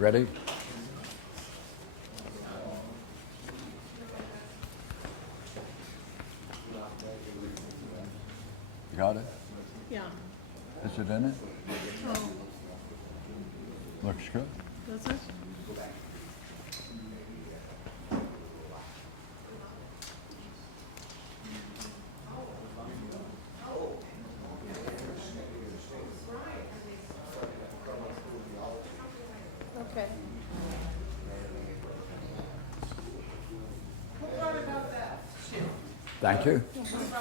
Ready? You got it? Yeah. Is it in it? Oh, Looks good. does it? Okay. Thank you.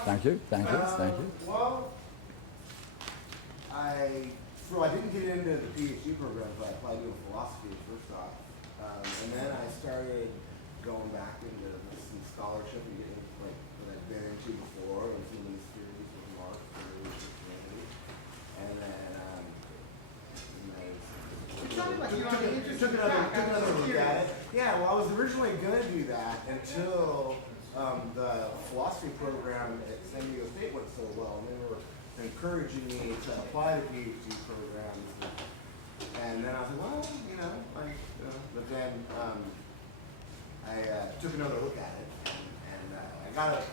Thank you. Thank you. Thank you. Well, I didn't get into the PhD program, but I applied to philosophy first off. And then I started going back into some scholarship and getting like that I've been into before, and some of these theories with Mark for Christianity. And then It sounded like you're on an interesting took another track. I was look curious. at it. Yeah, well, I was originally going to do that until the philosophy program at San Diego State went so well, and they were encouraging me to apply to PhD programs. And then I was like, well, but then I took another look at it, and I got a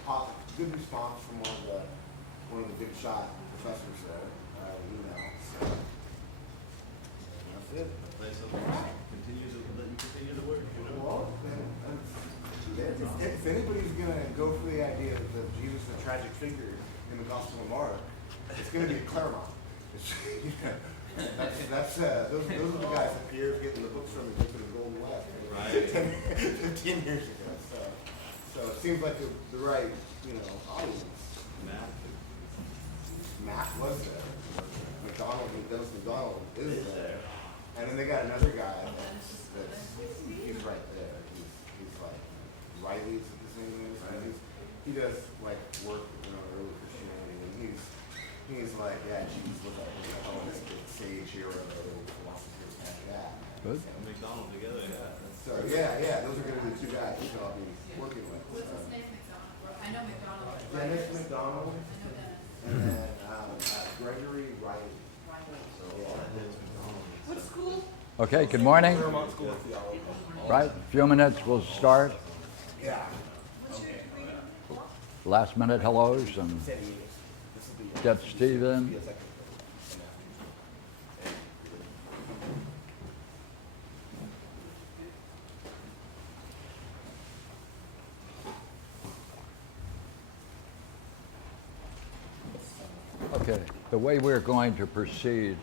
good response from one of the big shot professors there, so that's it. Continue to work. Well, if anybody's gonna go for the idea of Jesus the tragic figure in the Gospel of Mark, it's gonna be Claremont. Those are the guys up here getting the books from the Book of the Golden West, Right. 15 years ago. So it seems like the right, audience. Matt was there. Dennis McDonald is there. And then they got another guy he's right there. He's like Riley's his name is. And he does like work early Christianity, and he's like, yeah, Jesus was like this big sage hero, philosophers like that. Good. McDonald together, yeah. So yeah, those are gonna be the two guys who I'll be working with. What's his name, McDonald? I know McDonald. Dennis McDonald I know Dennis. and then Gregory Riley. So What school? Okay, good morning. Claremont School of Theology. Right, a few minutes, we'll start. Yeah. Last minute hellos and This will be get Stephen. a second. Okay, the way we're going to proceed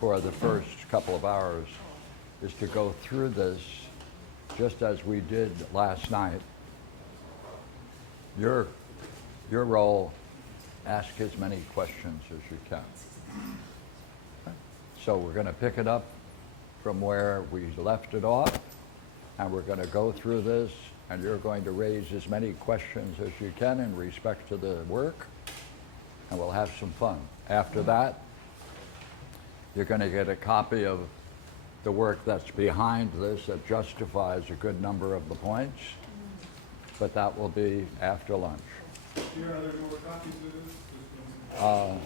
for the first couple of hours is to go through this just as we did last night. Your role, ask as many questions as you can. So we're going to pick it up from where we left it off, and we're going to go through this, and you're going to raise as many questions as you can in respect to the work, and we'll have some fun. After that, you're going to get a copy of the work that's behind this that justifies a good number of the points, but that will be after lunch. Here, are there more copies of this?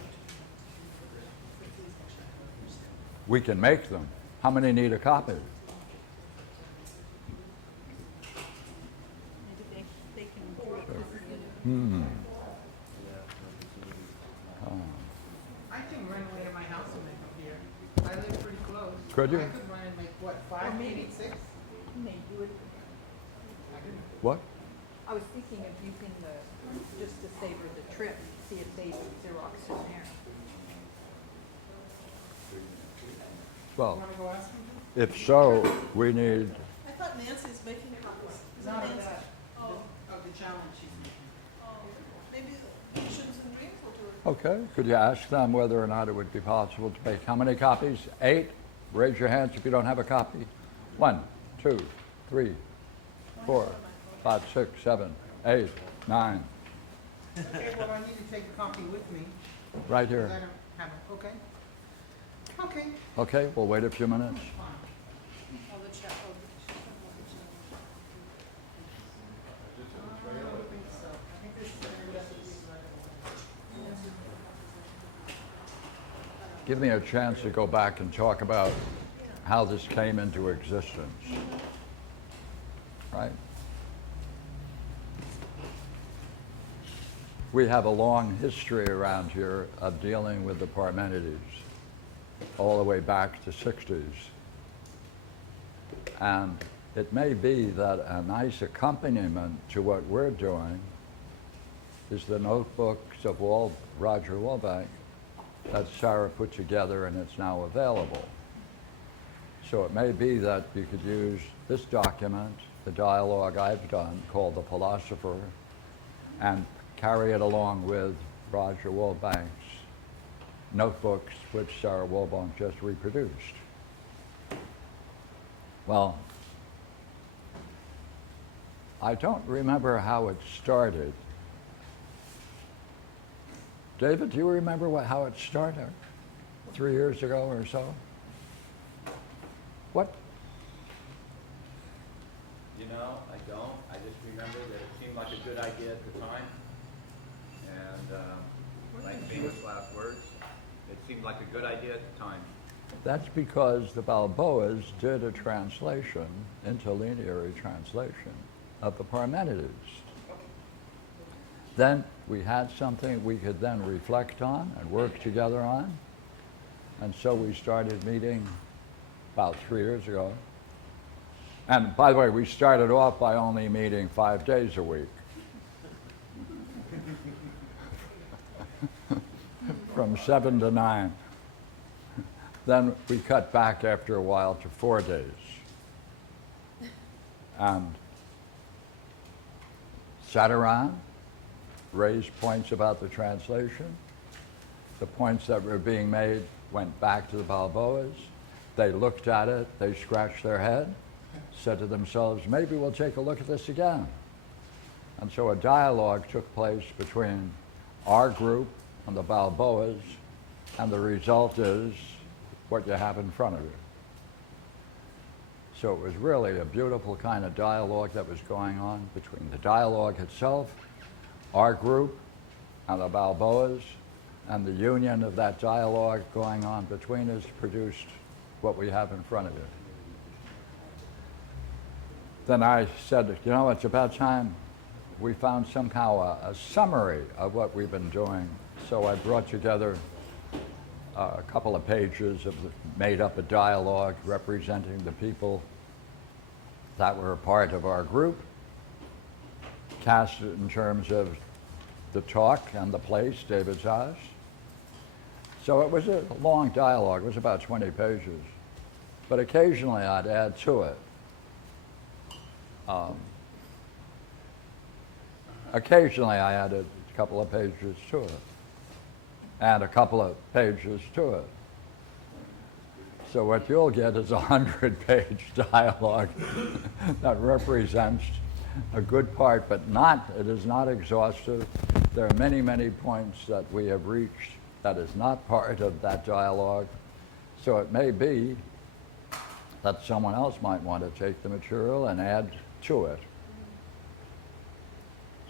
We can make them. How many need a copy? Maybe they can do it. I can run away to my house and make them here. I live pretty close. Could you? I could run and make, what, 5, maybe 6? May do it. I could. What? I was thinking of using just to savor the trip, see if they Xerox in there. Well, Want to go ask them? if so, we need, I thought Nancy's making copies. Is Not of Nancy? that, Oh, of the challenge she's making. maybe Visions and Dreams will do it. okay, could you ask them whether or not it would be possible to make how many copies? 8? Raise your hands if you don't have a copy. 1, 2, 3, 4, 5, 6, 7, 8, 9. Okay, well, I need to take a copy with me. Right 'Cause I here. don't have it, okay? Okay. Okay, we'll wait a few minutes. Oh, the chat, oh, she's talking about the chat. I don't think so. I think this is gonna be Give me a chance to go back and talk about how this came into existence, right? We have a long history around here of dealing with the Parmenides, all the way back to 60s. And it may be that a nice accompaniment to what we're doing is the notebooks of Roger Walbank that Sarah put together and it's now available. So it may be that you could use this document, the dialogue I've done called The Philosopher, and carry it along with Roger Walbank's notebooks, which Sarah Walbank just reproduced. Well, I don't remember how it started. David, do you remember how it started? 3 years ago or so? What? You know, I don't. I just remember that it seemed like a good idea at the time. And my famous last words, it seemed like a good idea at the time. That's because the Balboas did a translation, interlineary translation, of the Parmenides. Then we had something we could then reflect on and work together on. And so we started meeting about 3 years ago. And by the way, we started off by only meeting 5 days a week. From 7 to 9. Then we cut back after a while to 4 days. And sat around, raised points about the translation. The points that were being made went back to the Balboas. They looked at it, they scratched their head, said to themselves, maybe we'll take a look at this again. And so a dialogue took place between our group and the Balboas, and the result is what you have in front of you. So it was really a beautiful kind of dialogue that was going on between the dialogue itself, our group, and the Balboas, and the union of that dialogue going on between us produced what we have in front of you. Then I said, you know, it's about time we found somehow a summary of what we've been doing. So I brought together a couple of pages made up a dialogue representing the people that were a part of our group, cast it in terms of the talk and the place, David's house. So it was a long dialogue, it was about 20 pages. But occasionally I'd add to it. Occasionally I added a couple of pages to it, and a couple of pages to it. So what you'll get is a 100-page dialogue that represents a good part, but it is not exhaustive. There are many, many points that we have reached that is not part of that dialogue. So it may be that someone else might want to take the material and add to it.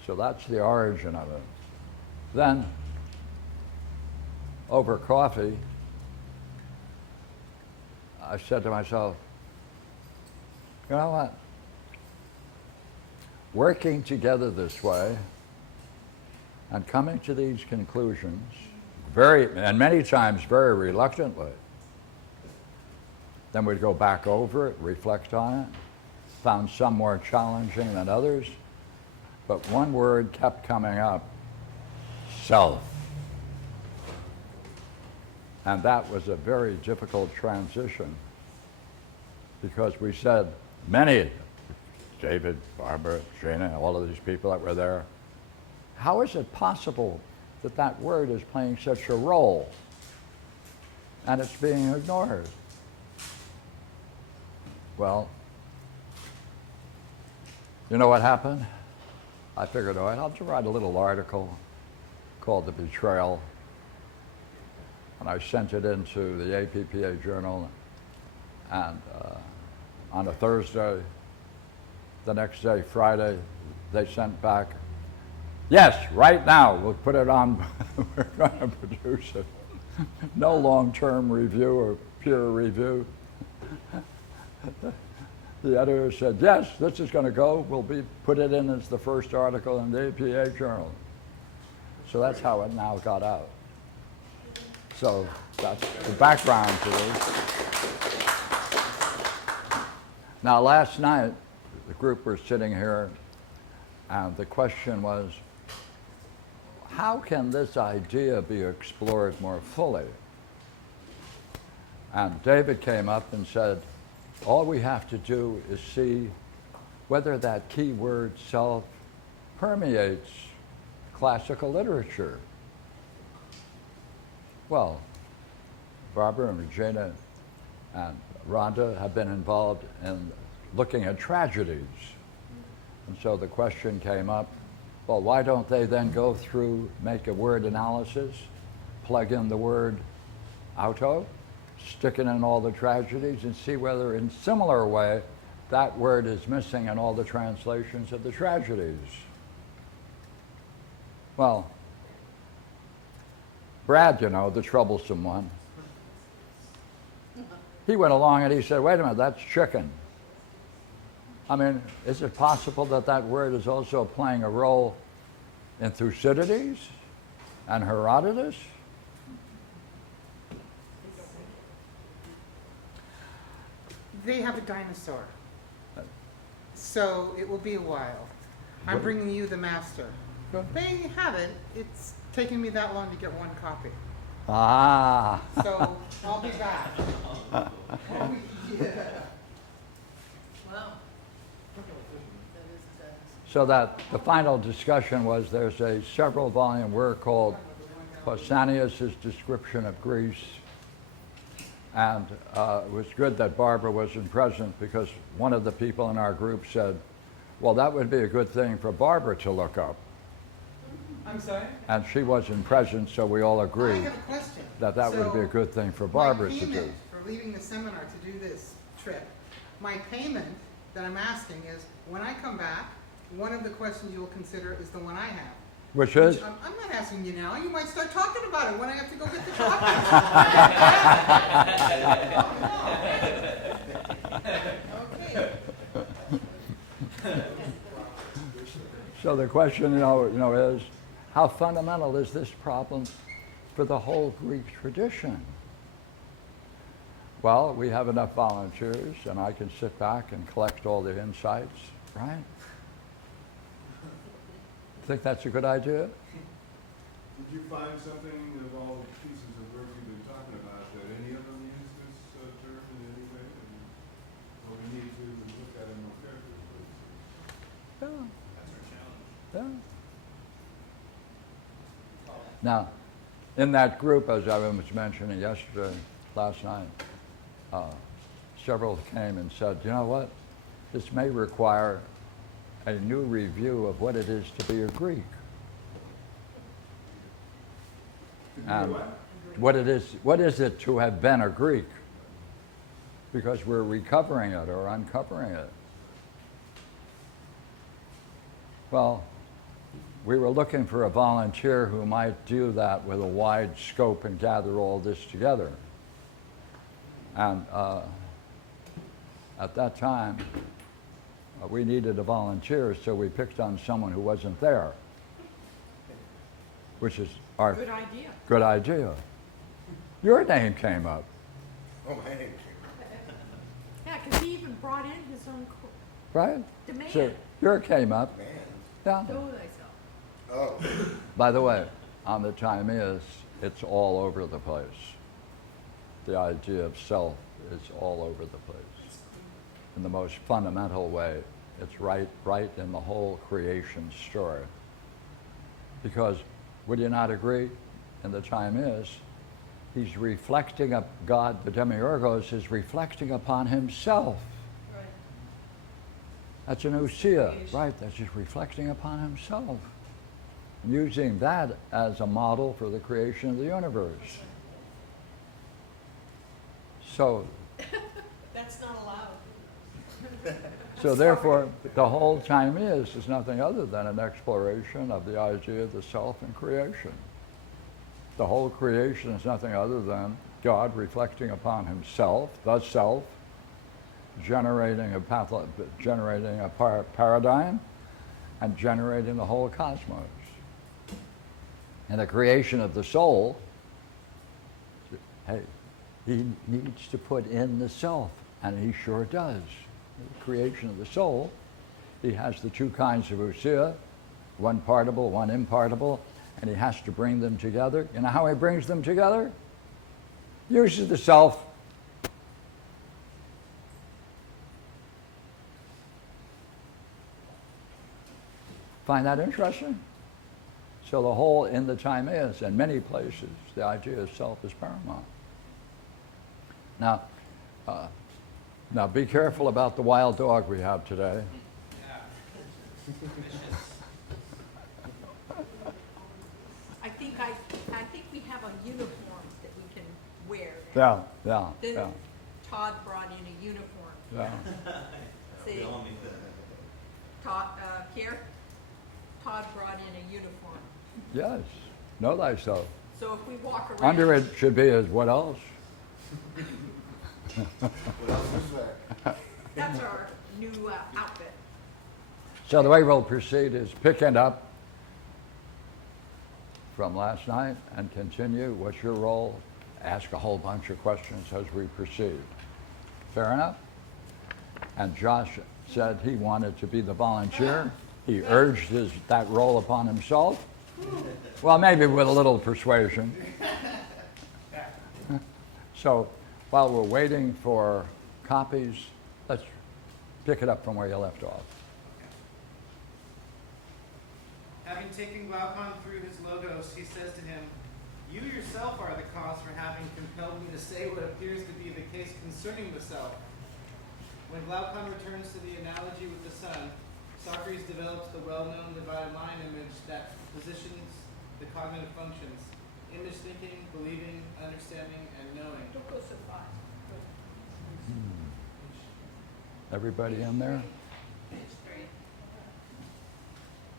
So that's the origin of it. Then, over coffee, I said to myself, you know what? Working together this way and coming to these conclusions, and many times very reluctantly, then we'd go back over it, reflect on it, found some more challenging than others, but one word kept coming up, self. And that was a very difficult transition because we said, many, David, Barbara, Shana, all of these people that were there, how is it possible that that word is playing such a role and it's being ignored? Well, you know what happened? I figured, all right, I'll just write a little article called The Betrayal. And I sent it into the APPA Journal, and on a Thursday, the next day, Friday, they sent back, yes, right now, we'll put it on, we're going to produce it. No long-term review or peer review. The editor said, yes, this is going to go. We'll put it in as the first article in the APA journal. So that's how it now got out. So that's the background to this. Now, last night, the group was sitting here, and the question was, how can this idea be explored more fully? And David came up and said, all we have to do is see whether that key word self permeates classical literature. Well, Barbara and Regina and Rhonda have been involved in looking at tragedies. And so the question came up, well, why don't they then go through, make a word analysis, plug in the word auto, stick it in all the tragedies, and see whether in similar way that word is missing in all the translations of the tragedies. Well, Brad, you know, the troublesome one, he went along and he said, wait a minute, that's chicken. I mean, is it possible that that word is also playing a role in Thucydides and Herodotus? They have a dinosaur. So it will be a while. I'm bringing you the master. They haven't. It's taken me that long to get one copy. Ah. So I'll be back. Oh, yeah. Wow. So that the final discussion was there's a several volume work called Pausanias' Description of Greece. And it was good that Barbara wasn't present because one of the people in our group said, well, that would be a good thing for Barbara to look up. I'm sorry? And she wasn't present, so we all I agreed have a question. that that would be a good thing for Barbara to My do. payment for leaving the seminar to do this trip, my payment that I'm asking is, when I come back, one of the questions you'll consider is the one I have. Which is? I'm not asking you now. You might start talking about it when I have to go get the copies. So the question, is, how fundamental is this problem for the whole Greek tradition? Well, we have enough volunteers, and I can sit back and collect all the insights, right? Think that's a good idea? Did you find something of all the pieces of work you've been talking about that any of them use this term in any way? Or we need to look at it more carefully? Yeah. That's our challenge. Yeah. Now, in that group, as I was mentioning last night, several came and said, you know what, this may require a new review of what it is to be a Greek. And what is it to have been a Greek? Because we're recovering it or uncovering it. Well, we were looking for a volunteer who might do that with a wide scope and gather all this together. And at that time, we needed a volunteer, so we picked on someone who wasn't there, which is our Good idea. good idea. Your name came up, Oh, my name. Yeah, because he even brought in his own right? demand. So your came up. Man. Yeah. Show thyself. Oh. By the way, on the time it's all over the place. The idea of self is all over the place. In the most fundamental way, it's right in the whole creation story. Because, would you not agree, and the time he's reflecting up, God, the Demiurgos, is reflecting upon himself. Right. That's an ousia, right? That's just reflecting upon himself. Using that as a model for the creation of the universe. So, That's not allowed. so therefore, the whole time is nothing other than an exploration of the idea of the self and creation. The whole creation is nothing other than God reflecting upon himself, the self, generating generating a paradigm and generating the whole cosmos. And the creation of the soul, hey, he needs to put in the self, and he sure does. The creation of the soul, he has the two kinds of usia, one partible, one impartible, and he has to bring them together. You know how he brings them together? Uses the self. Find that interesting? So the whole in the time is, in many places, the idea of self is paramount. Now, now be careful about the wild dog we have today. I think we have a uniform that we can wear. Yeah. Todd brought in a uniform. Yeah. See? Todd, here, Todd brought in a uniform. Yes. Know thyself. So if we walk around. Under it should be as what else? What else is there? That's our new outfit. So the way we'll proceed is pick it up from last night and continue. What's your role? Ask a whole bunch of questions as we proceed. Fair enough? And Josh said he wanted to be the volunteer. He urged that role upon himself. Well, maybe with a little persuasion. So while we're waiting for copies, let's pick it up from where you left off. Having taken Glaucon through his logos, he says to him, "You yourself are the cause for having compelled me to say what appears to be the case concerning the self." When Glaucon returns to the analogy with the sun, Socrates develops the well-known divided line image that positions the cognitive functions: image thinking, believing, understanding, and knowing. Don't go so fast. Everybody in there? Page 3.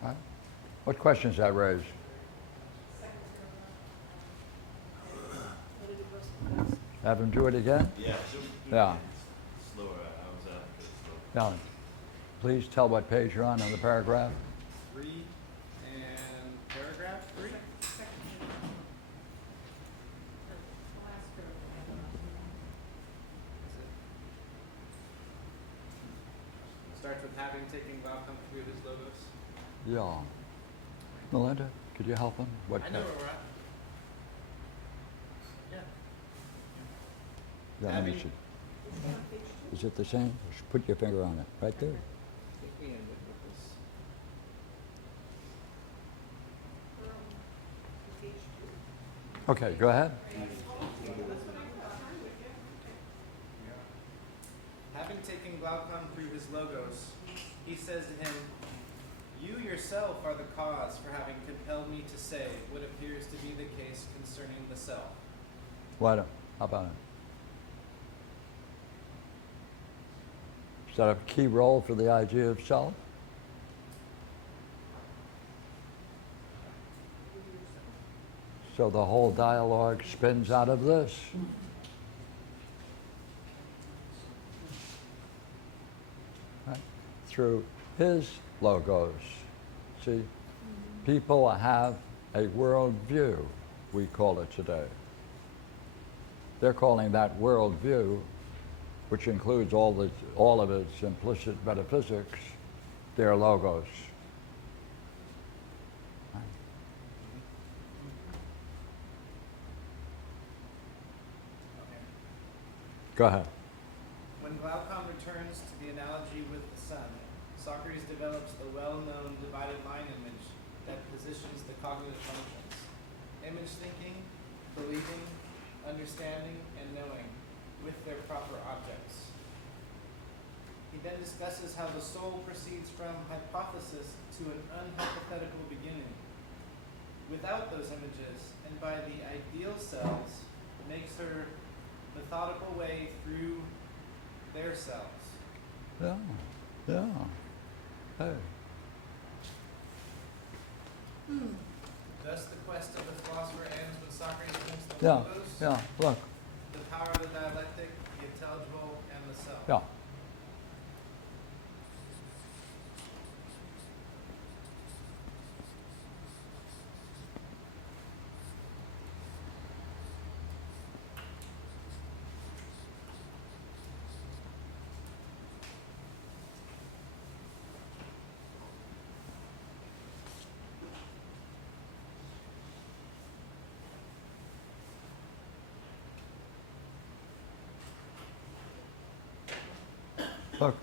All right. What questions that raise? Have him do it again? Yeah. Yeah. Slower. I was slow. Yeah. Please tell what page you're on the paragraph. 3 and paragraph 3. Starts with having taken Glaucon through his logos. Yeah. Melinda, could you help him? What I know where we're at. Yeah. Yeah, let me see. Is it the same? Just put your finger on it, right there. I think we ended with this. Okay, go ahead. Having taken Glaucon through his logos, he says to him, "You yourself are the cause for having compelled me to say what appears to be the case concerning the self." How about it? Is that a key role for the idea of self? So the whole dialogue spins out of this. Right? Through his logos. See, people have a worldview, we call it today. They're calling that worldview, which includes all of its implicit metaphysics, their logos. Right? Okay. Go ahead. When Glaucon returns to the analogy with the sun, Socrates develops the well-known divided line image that positions the cognitive functions: image thinking, believing, understanding, and knowing, with their proper objects. He then discusses how the soul proceeds from hypothesis to an unhypothetical beginning. Without those images, and by the ideal selves, makes her methodical way through their selves. Yeah. Hey. Thus the quest of the philosopher ends when Socrates links the Yeah. logos, Look. the power of the dialectic, the intelligible, and the self. Yeah. Look.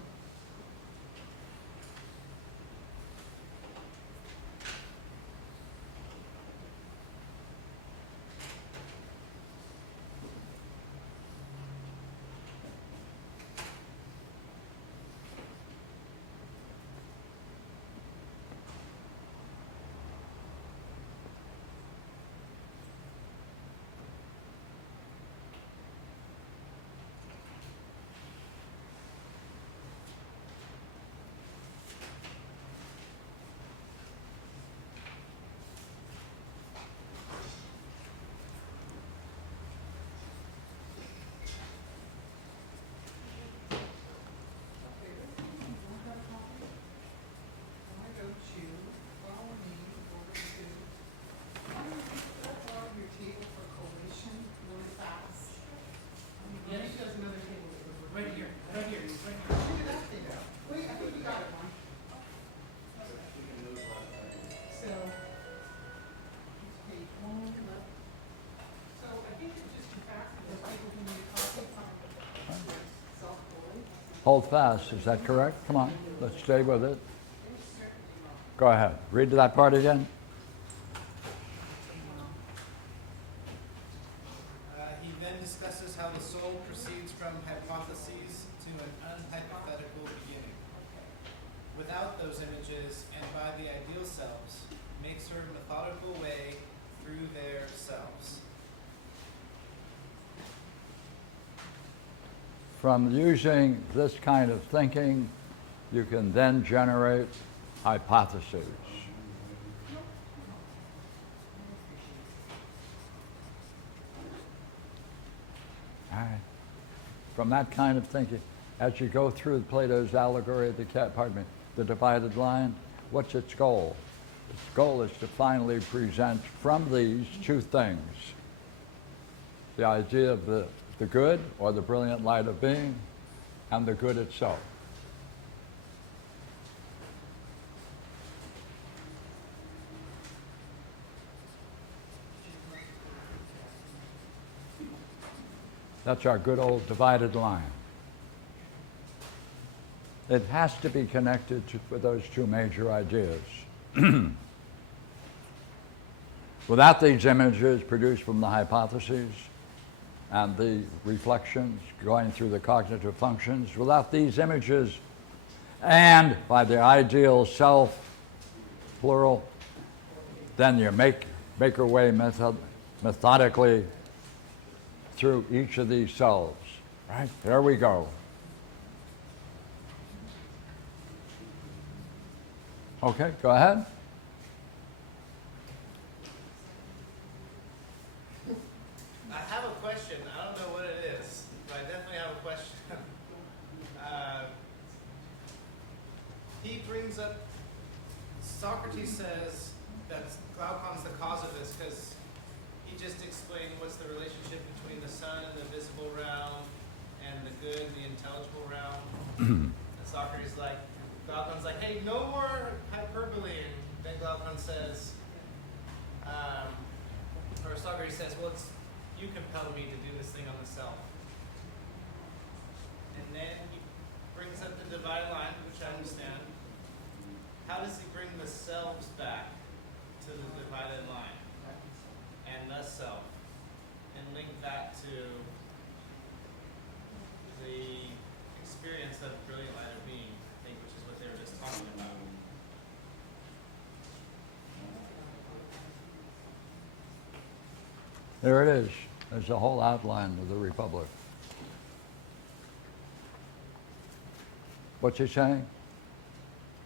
I go to, follow me over to, borrow your table for collation really fast. Yes. There's another table that goes with it. Right here, right here, right here. Look at that thing. Wait, I think you got it, one. So, it's page one. So I think it's just too fast, there's people who need a copy from self-bully. Hold fast, is that correct? Come on, let's stay with it. Go ahead, read that part again. He then discusses how the soul proceeds from hypotheses to an unhypothetical beginning. Without those images and by the ideal selves, makes her methodical way through their selves. From using this kind of thinking, you can then generate hypotheses. All right. From that kind of thinking, as you go through Plato's allegory of the divided line, what's its goal? Its goal is to finally present from these two things the idea of the good, or the brilliant light of being, and the good itself. That's our good old divided line. It has to be connected with those two major ideas. Without these images produced from the hypotheses and the reflections going through the cognitive functions, without these images and by the ideal self, plural, then you make your way methodically through each of these selves. Right? There we go. Okay, go ahead. I have a question. I don't know what it is, but I definitely have a question. He brings up, Socrates says that Glaucon's the cause of this because he just explained what's the relationship between the sun and the visible realm and the good and the intelligible realm. And Socrates Glaucon's like, hey, no more hyperbole. And then Glaucon says, or Socrates says, well, you compel me to do this thing on the self. And then he brings up the divided line, which I understand. How does he bring the selves back to the divided line and the self and link that to the experience of brilliant light of being, I think, which is what they were just talking about. There it is. There's the whole outline of the Republic. What's he saying?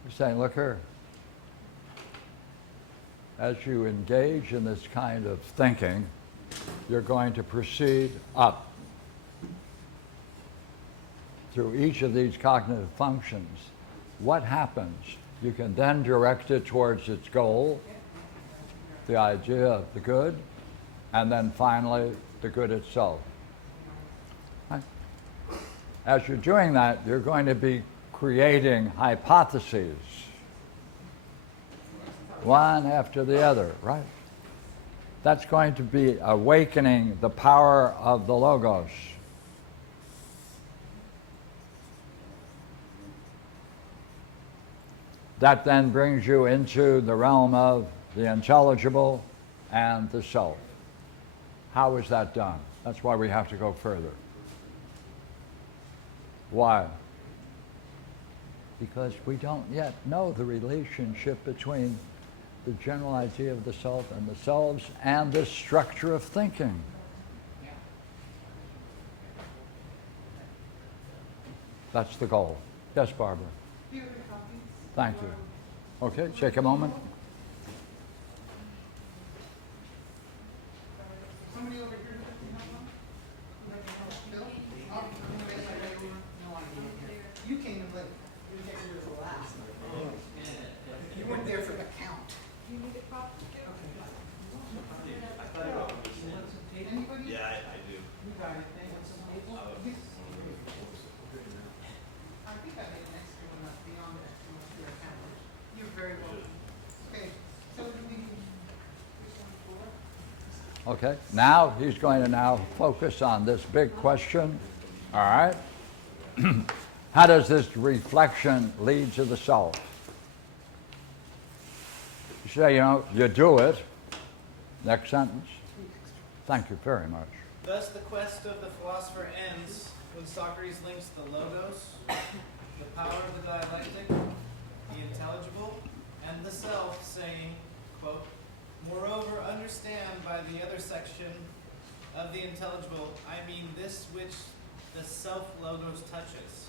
He's saying, look here. As you engage in this kind of thinking, you're going to proceed up through each of these cognitive functions. What happens? You can then direct it towards its goal, the idea of the good, and then finally, the good itself. Right? As you're doing that, you're going to be creating hypotheses, one after the other, right? That's going to be awakening the power of the Logos. That then brings you into the realm of the intelligible and the self. How is that done? That's why we have to go further. Why? Because we don't yet know the relationship between the general idea of the self and the selves and the structure of thinking. That's the goal. Yes, Barbara? Here are the copies. Thank you. Okay, take a moment. Somebody over here, does you have one? Like, Bill? Oh, anyway, I got one. No idea. You came in late. You get yours last. You weren't there for the count. You need a copy? I thought about this. Anybody? Yeah, I do. You got it. Thank you. Yes. I think I made an extra one up beyond that. Your account. You're very welcome. Okay, so do we, which one for? Okay, now he's going to now focus on this big question. All right? How does this reflection lead to the self? You say, you do it. Next sentence. Thank you very much. Thus the quest of the philosopher ends when Socrates links the logos, the power of the dialectic, the intelligible, and the self, saying, quote, moreover, understand by the other section of the intelligible, I mean this which the self-logos touches,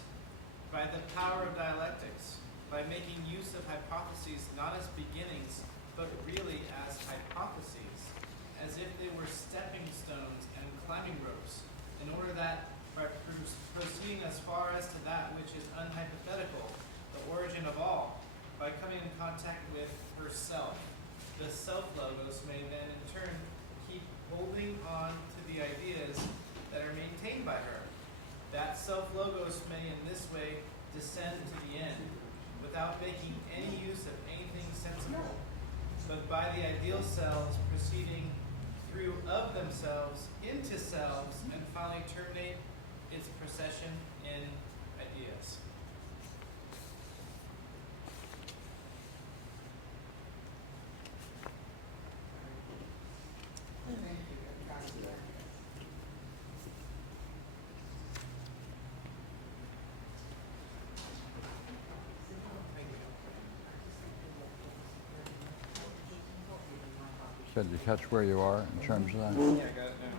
by the power of dialectics, by making use of hypotheses not as beginnings, but really as hypotheses, as if they were stepping stones and climbing ropes, in order that, by proceeding as far as to that which is unhypothetical, the origin of all, by coming in contact with herself, the self-logos may then in turn keep holding on to the ideas that are maintained by her. That self-logos may in this way descend to the end, without making any use of anything sensible, but by the ideal selves proceeding through of themselves into selves, and finally terminate its procession in ideas. Thank you. Got it. Did you catch where you are in terms of that? Yeah, I got it now.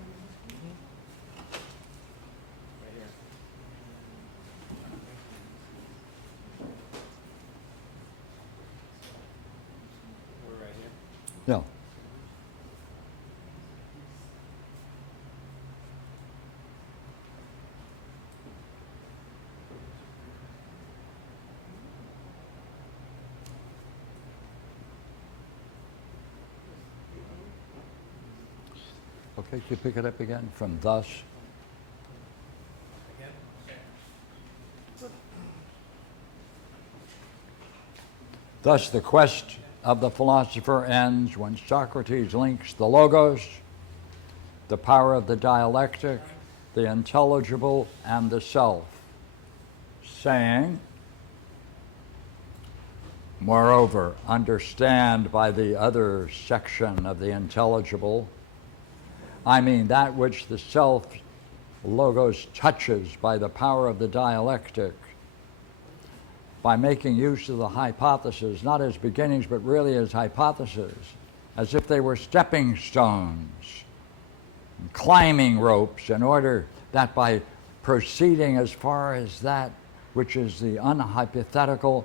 Right here. We're right here. Yeah. Okay, can you pick it up again from thus? Again? Okay. Thus the quest of the philosopher ends when Socrates links the logos, the power of the dialectic, the intelligible, and the self, saying, moreover, understand by the other section of the intelligible, I mean that which the self logos touches by the power of the dialectic, by making use of the hypotheses, not as beginnings, but really as hypotheses, as if they were stepping stones, climbing ropes, in order that by proceeding as far as that which is the unhypothetical,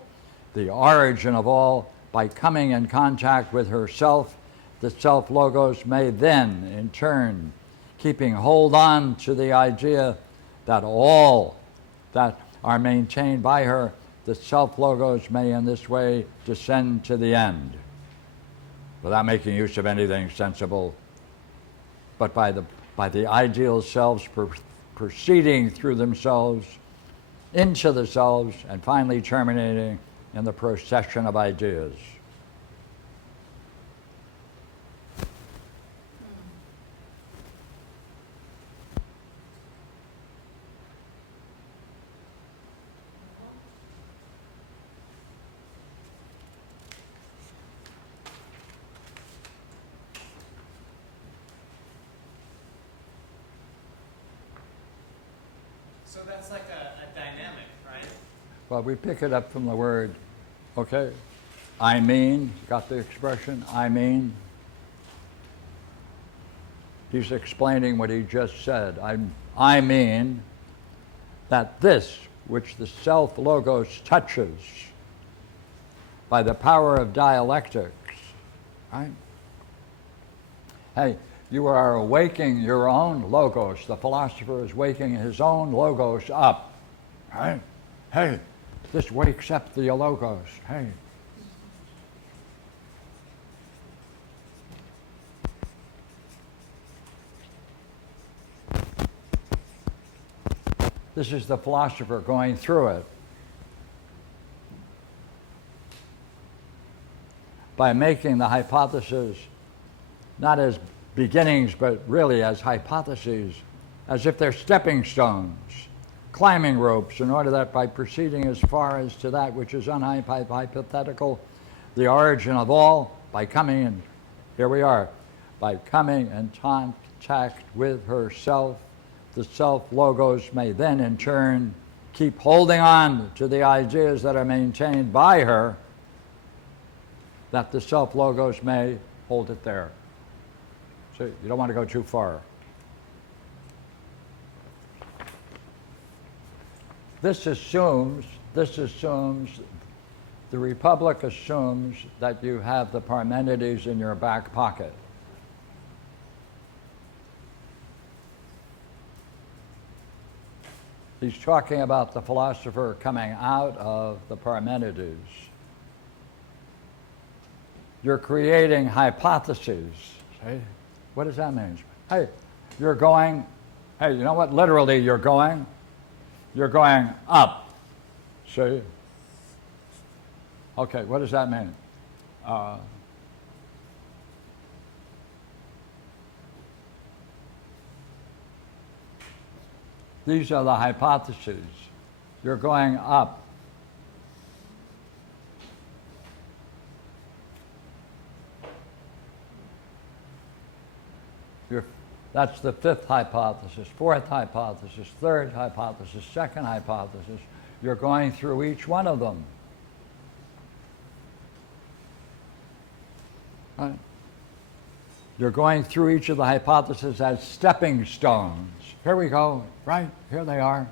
the origin of all, by coming in contact with herself, the self-logos may then, in turn, keeping hold on to the idea that all that are maintained by her, the self-logos may in this way descend to the end, without making use of anything sensible, but by the ideal selves proceeding through themselves into the selves and finally terminating in the procession of ideas. So that's like a dynamic, right? Well, we pick it up from the word, okay, I mean, got the expression, I mean? He's explaining what he just said. I mean that this, which the self-logos touches by the power of dialectics, right? Hey, you are awaking your own logos. The philosopher is waking his own logos up, right? Hey, this wakes up the logos. Hey. This is the philosopher going through it. By making the hypotheses not as beginnings, but really as hypotheses, as if they're stepping stones, climbing ropes, in order that by proceeding as far as to that which is unhypothetical, the origin of all, by coming in, here we are, by coming in contact with herself, the self-logos may then in turn keep holding on to the ideas that are maintained by her, that the self-logos may hold it there. So you don't want to go too far. This assumes, the Republic assumes that you have the Parmenides in your back pocket. He's talking about the philosopher coming out of the Parmenides. You're creating hypotheses. See? What does that mean? Hey, you're going, hey, you know what literally you're going? You're going up. See? Okay, what does that mean? These are the hypotheses. You're going up. That's the fifth hypothesis, fourth hypothesis, third hypothesis, second hypothesis. You're going through each one of them. Right? You're going through each of the hypotheses as stepping stones. Here we go, right? Here they are.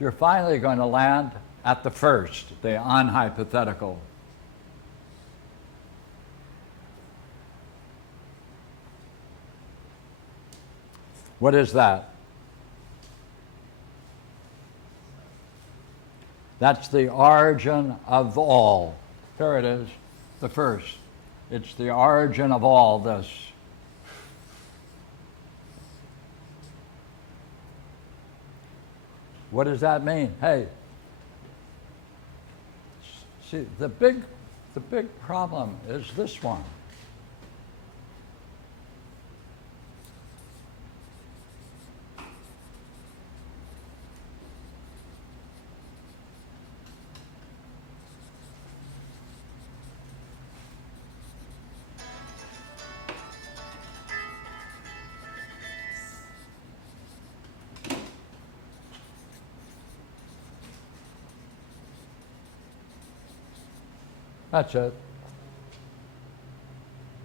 You're finally going to land at the first, the unhypothetical. What is that? That's the origin of all. Here it is, the first. It's the origin of all this. What does that mean? Hey, see, the big problem is this one. That's it.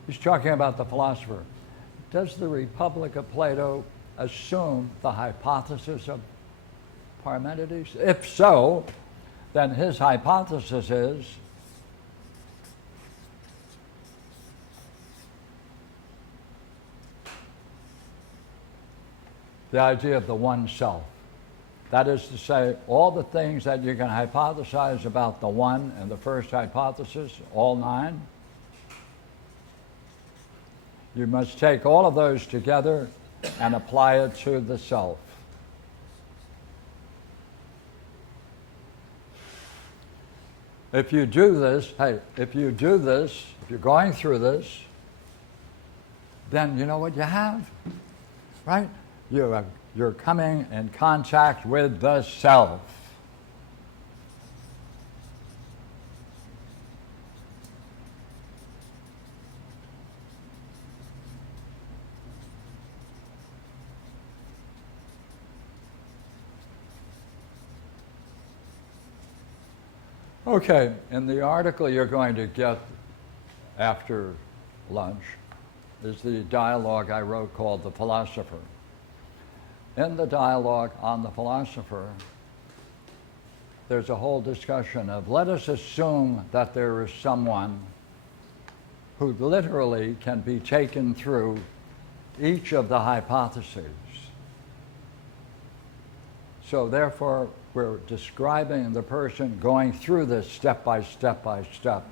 He's talking about the philosopher. Does the Republic of Plato assume the hypothesis of Parmenides? If so, then his hypothesis is the idea of the one self. That is to say, all the things that you can hypothesize about the one in the first hypothesis, all 9, you must take all of those together and apply it to the self. If you do this, hey, if you're going through this, then you know what you have, right? You're coming in contact with the self. Okay, in the article you're going to get after lunch is the dialogue I wrote called The Philosopher. In the dialogue on the philosopher, there's a whole discussion of let us assume that there is someone who literally can be taken through each of the hypotheses. So therefore, we're describing the person going through this step by step by step.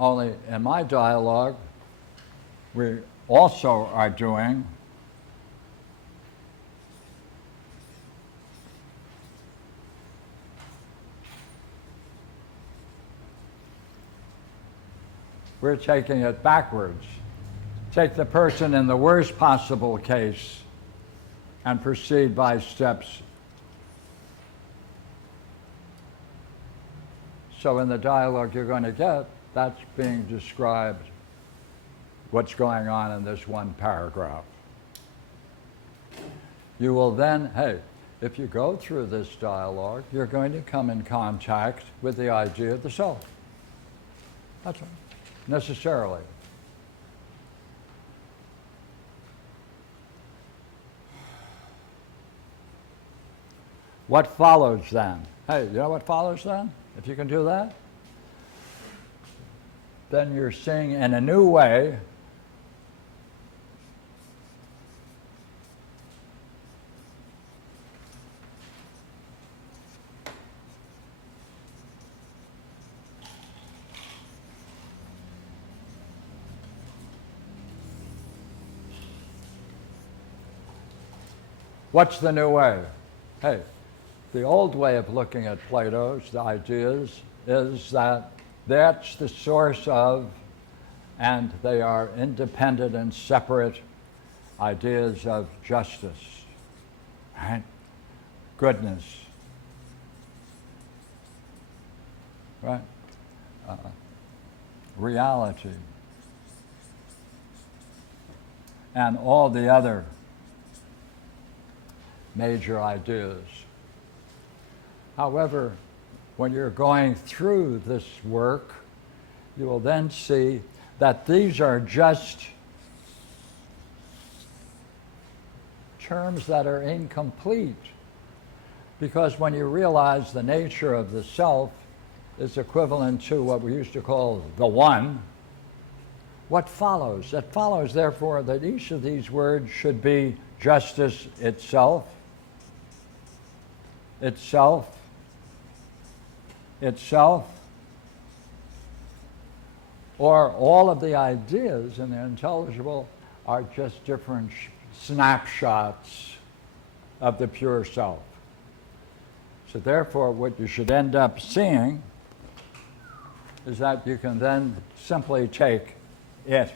Only in my dialogue, we also are doing we're taking it backwards. Take the person in the worst possible case and proceed by steps. So in the dialogue you're going to get, that's being described, what's going on in this one paragraph. You will then, hey, if you go through this dialogue, you're going to come in contact with the idea of the self. That's all. Necessarily. What follows then? Hey, you know what follows then? If you can do that, then you're seeing in a new way what's the new way? Hey, the old way of looking at Plato's, the ideas, is that that's the source of, and they are independent and separate ideas of justice, right? Goodness, right? Reality, and all the other major ideas. However, when you're going through this work, you will then see that these are just terms that are incomplete. Because when you realize the nature of the self is equivalent to what we used to call the one, what follows? It follows, therefore, that each of these words should be justice itself, itself, itself, or all of the ideas in the intelligible are just different snapshots of the pure self. So therefore, what you should end up seeing is that you can then simply take it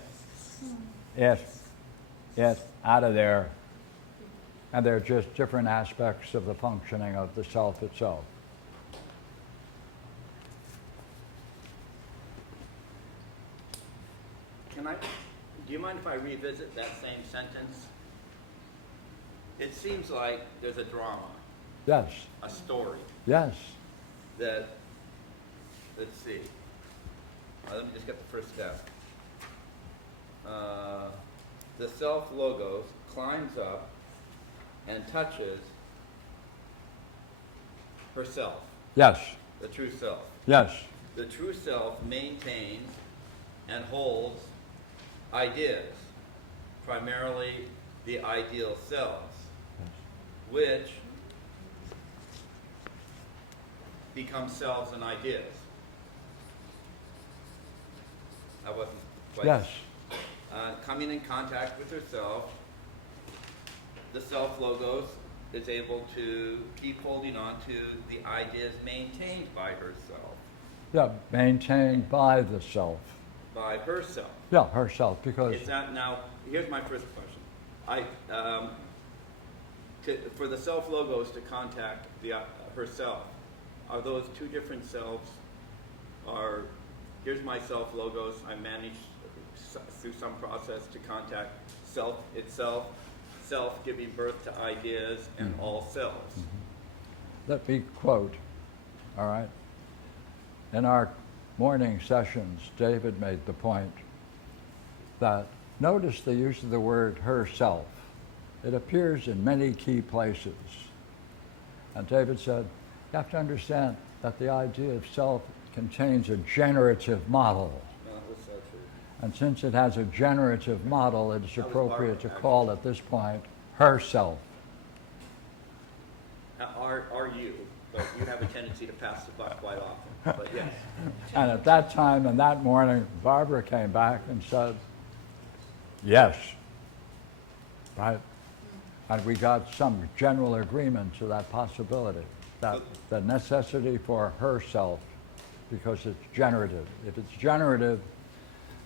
out of there, and they're just different aspects of the functioning of the self itself. Do you mind if I revisit that same sentence? It seems like there's a drama, Yes, a story yes, that, let's see. Let me just get the first step. The self-logos climbs up and touches herself, yes, the true self. yes, The true self maintains and holds ideas, primarily the ideal selves, which become selves and ideas. I wasn't quite... yes, coming in contact with herself, the self-logos is able to keep holding on to the ideas maintained by herself. yeah, maintained by the self. By herself. Yeah, herself, because Is that now? Here's my first question. For the self-logos to contact herself, are those two different selves? Or here's my self-logos. I managed through some process to contact self itself, self giving birth to ideas, and all selves. let me quote all right? In our morning sessions, David made the point that notice the use of the word herself. It appears in many key places. And David said, you have to understand that the idea of self contains a generative model. No, that was so true. And since it has a generative model, it is That was appropriate to Barbara, call at this point herself. Are you, but you have a tendency to pass the buck quite often. But yes. And at that time and that morning, Barbara came back and said, yes, right? And we got some general agreement to that possibility, that the necessity for herself, because it's generative. If it's generative,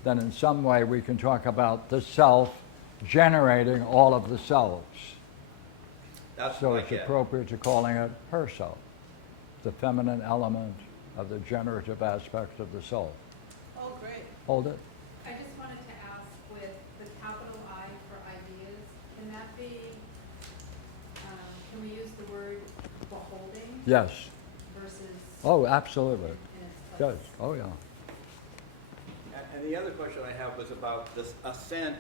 then in some way we can talk about the self generating all of the selves. That's So what I it's get. appropriate to calling it herself, the feminine element of the generative aspect of the soul. Oh, great. Hold it. I just wanted to ask, with the capital I for ideas, can that be, can we use the word beholding Yes. versus Oh, absolutely. in its Yes. place? Oh, yeah. And the other question I have was about this ascent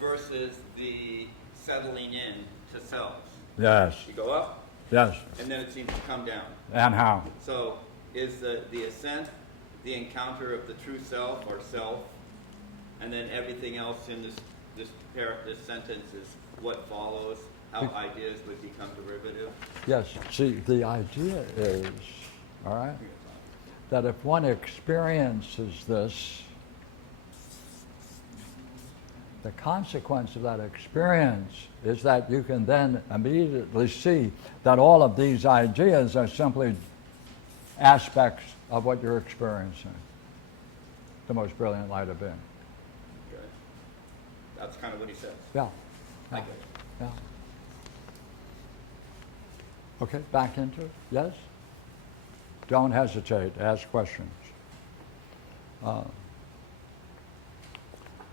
versus the settling in to selves. Yes. You go up, Yes. and then it seems to come down. And how? So is the ascent the encounter of the true self or self, and then everything else in this sentence is what follows, how ideas would become derivative? Yes. See, the idea is, all right, that if one experiences this, the consequence of that experience is that you can then immediately see that all of these ideas are simply aspects of what you're experiencing. The most brilliant light of being. Okay. That's kind of what he says. Yeah. I Yeah. get it. Yeah. Okay, back into it. Yes? Don't hesitate. Ask questions.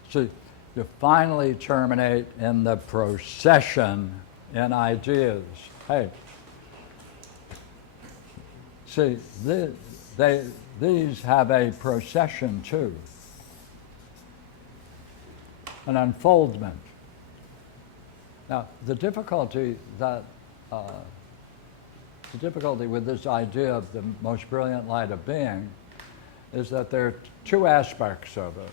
See, you finally terminate in the procession in ideas. Hey, see, these have a procession too, an unfoldment. Now, the difficulty with this idea of the most brilliant light of being is that there are two aspects of it.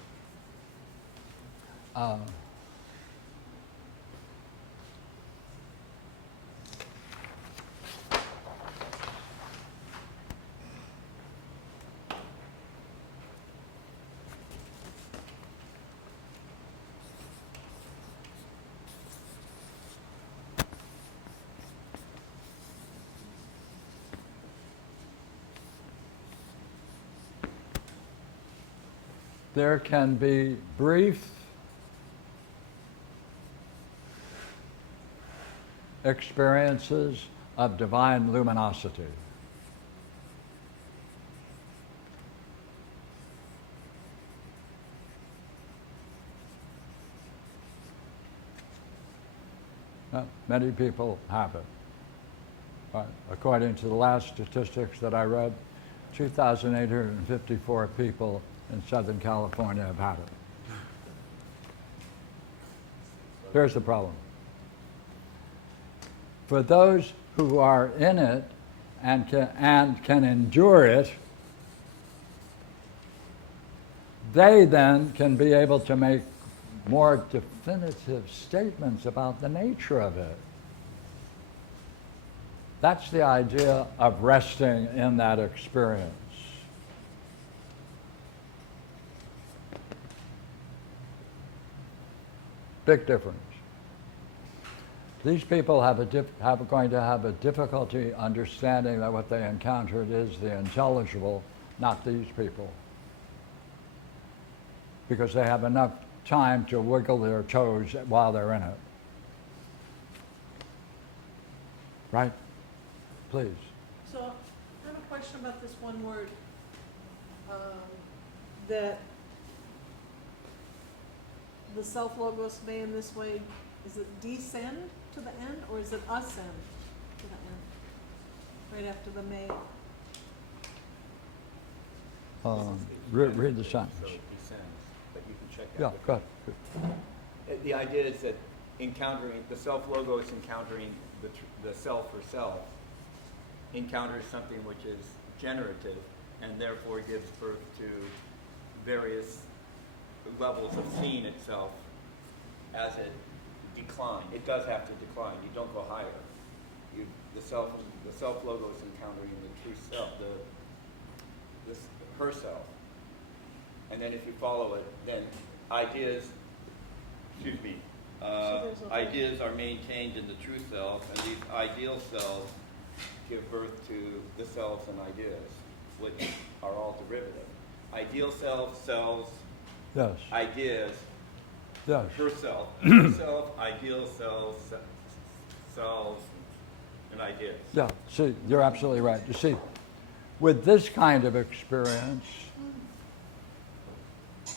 There can be brief experiences of divine luminosity. Many people have it. According to the last statistics that I read, 2,854 people in Southern California have had it. Here's the problem. For those who are in it and can endure it, they then can be able to make more definitive statements about the nature of it. That's the idea of resting in that experience. Big difference. These people are going to have a difficulty understanding that what they encountered is the intelligible, not these people. Because they have enough time to wiggle their toes while they're in it. Right? Please. So I have a question about this one word, that the self-logos may in this way, is it descend to the end or is it ascend to the end? Right after the may. Read the sentence. So it descends, but you can check that. Yeah, with good. The idea is that encountering the self-logos, encountering the self or self, encounters something which is generative and therefore gives birth to various levels of seeing itself as it declines. It does have to decline. You don't go higher. The self-logos encountering the true self, her self. And then if you follow it, then ideas ideas are maintained in the true self, and these ideal selves give birth to the selves and ideas, which are all derivative. Ideal selves, Yes. ideas, Yes. herself, ideal selves, and ideas. Yeah, see, you're absolutely right. You see, with this kind of experience,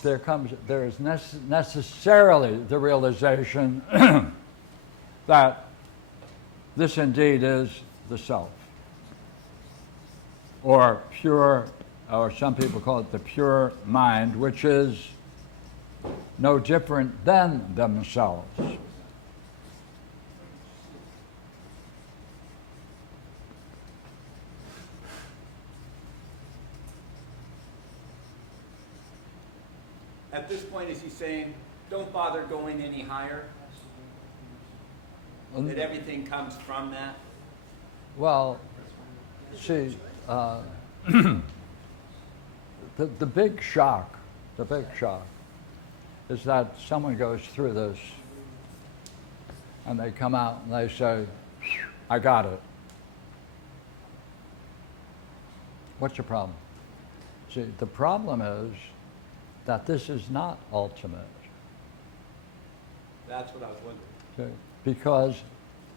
there is necessarily the realization that this indeed is the self, or pure, or some people call it the pure mind, which is no different than themselves. At this point, is he saying, don't bother going any higher? That everything comes from that? Well, see, the big shock is that someone goes through this and they come out and they say, I got it. What's your problem? See, the problem is that this is not ultimate. That's what I was wondering. Okay? Because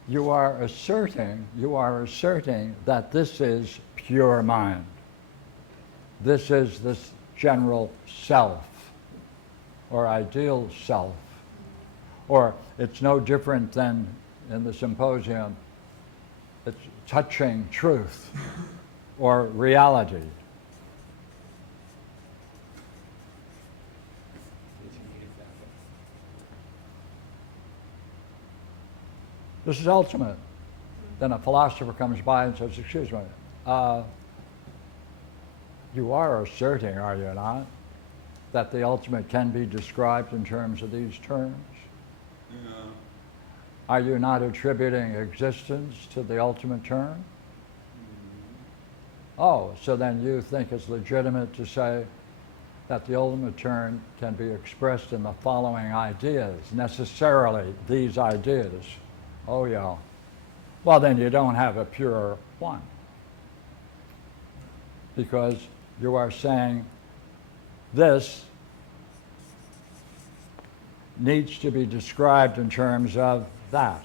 you are asserting that this is pure mind. This is this general self, or ideal self. Or it's no different than in the symposium, it's touching truth or reality. This is ultimate. Then a philosopher comes by and says, excuse me, you are asserting, are you not, that the ultimate can be described in terms of these terms? No. Are you not attributing existence to the ultimate term? Oh, so then you think it's legitimate to say that the ultimate term can be expressed in the following ideas, necessarily these ideas. Oh, yeah. Well, then you don't have a pure one. Because you are saying this needs to be described in terms of that.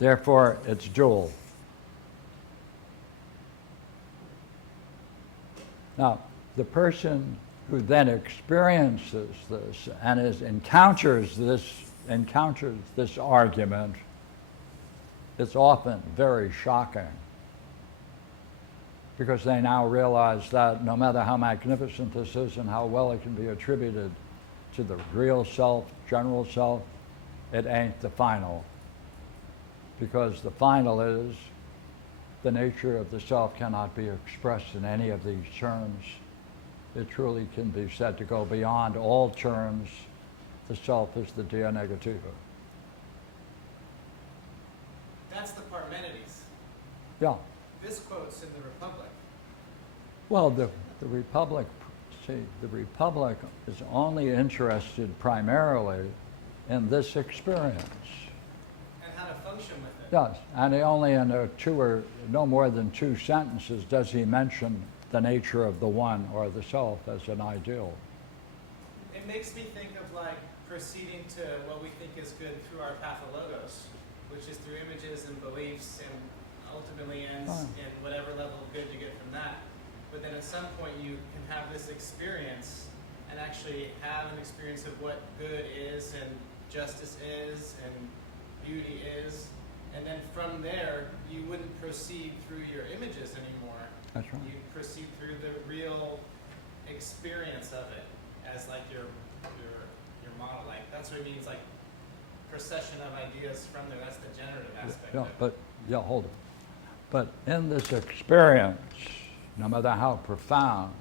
Therefore, it's dual. Now, the person who then experiences this and encounters this argument, it's often very shocking, because they now realize that no matter how magnificent this is and how well it can be attributed to the real self, general self, it ain't the final. Because the final is the nature of the self cannot be expressed in any of these terms. It truly can be said to go beyond all terms. The self is the dia negativa. That's the Parmenides. Yeah. This quote's in the Republic. Well, the Republic, see, the Republic is only interested primarily in this experience. And how to function with it. Yes, and he only in no more than 2 sentences does he mention the nature of the one or the self as an ideal. It makes me think of like proceeding to what we think is good through our pathologos, which is through images and beliefs, and ultimately ends in whatever level of good you get from that. But then at some point you can have this experience and actually have an experience of what good is and justice is and beauty is. And then from there, you wouldn't proceed through your images anymore. That's right. You proceed through the real experience of it as like your model. Like that's what it means, like procession of ideas from there. That's the generative aspect Yeah, of it. but, yeah, hold it. But in this experience, no matter how profound,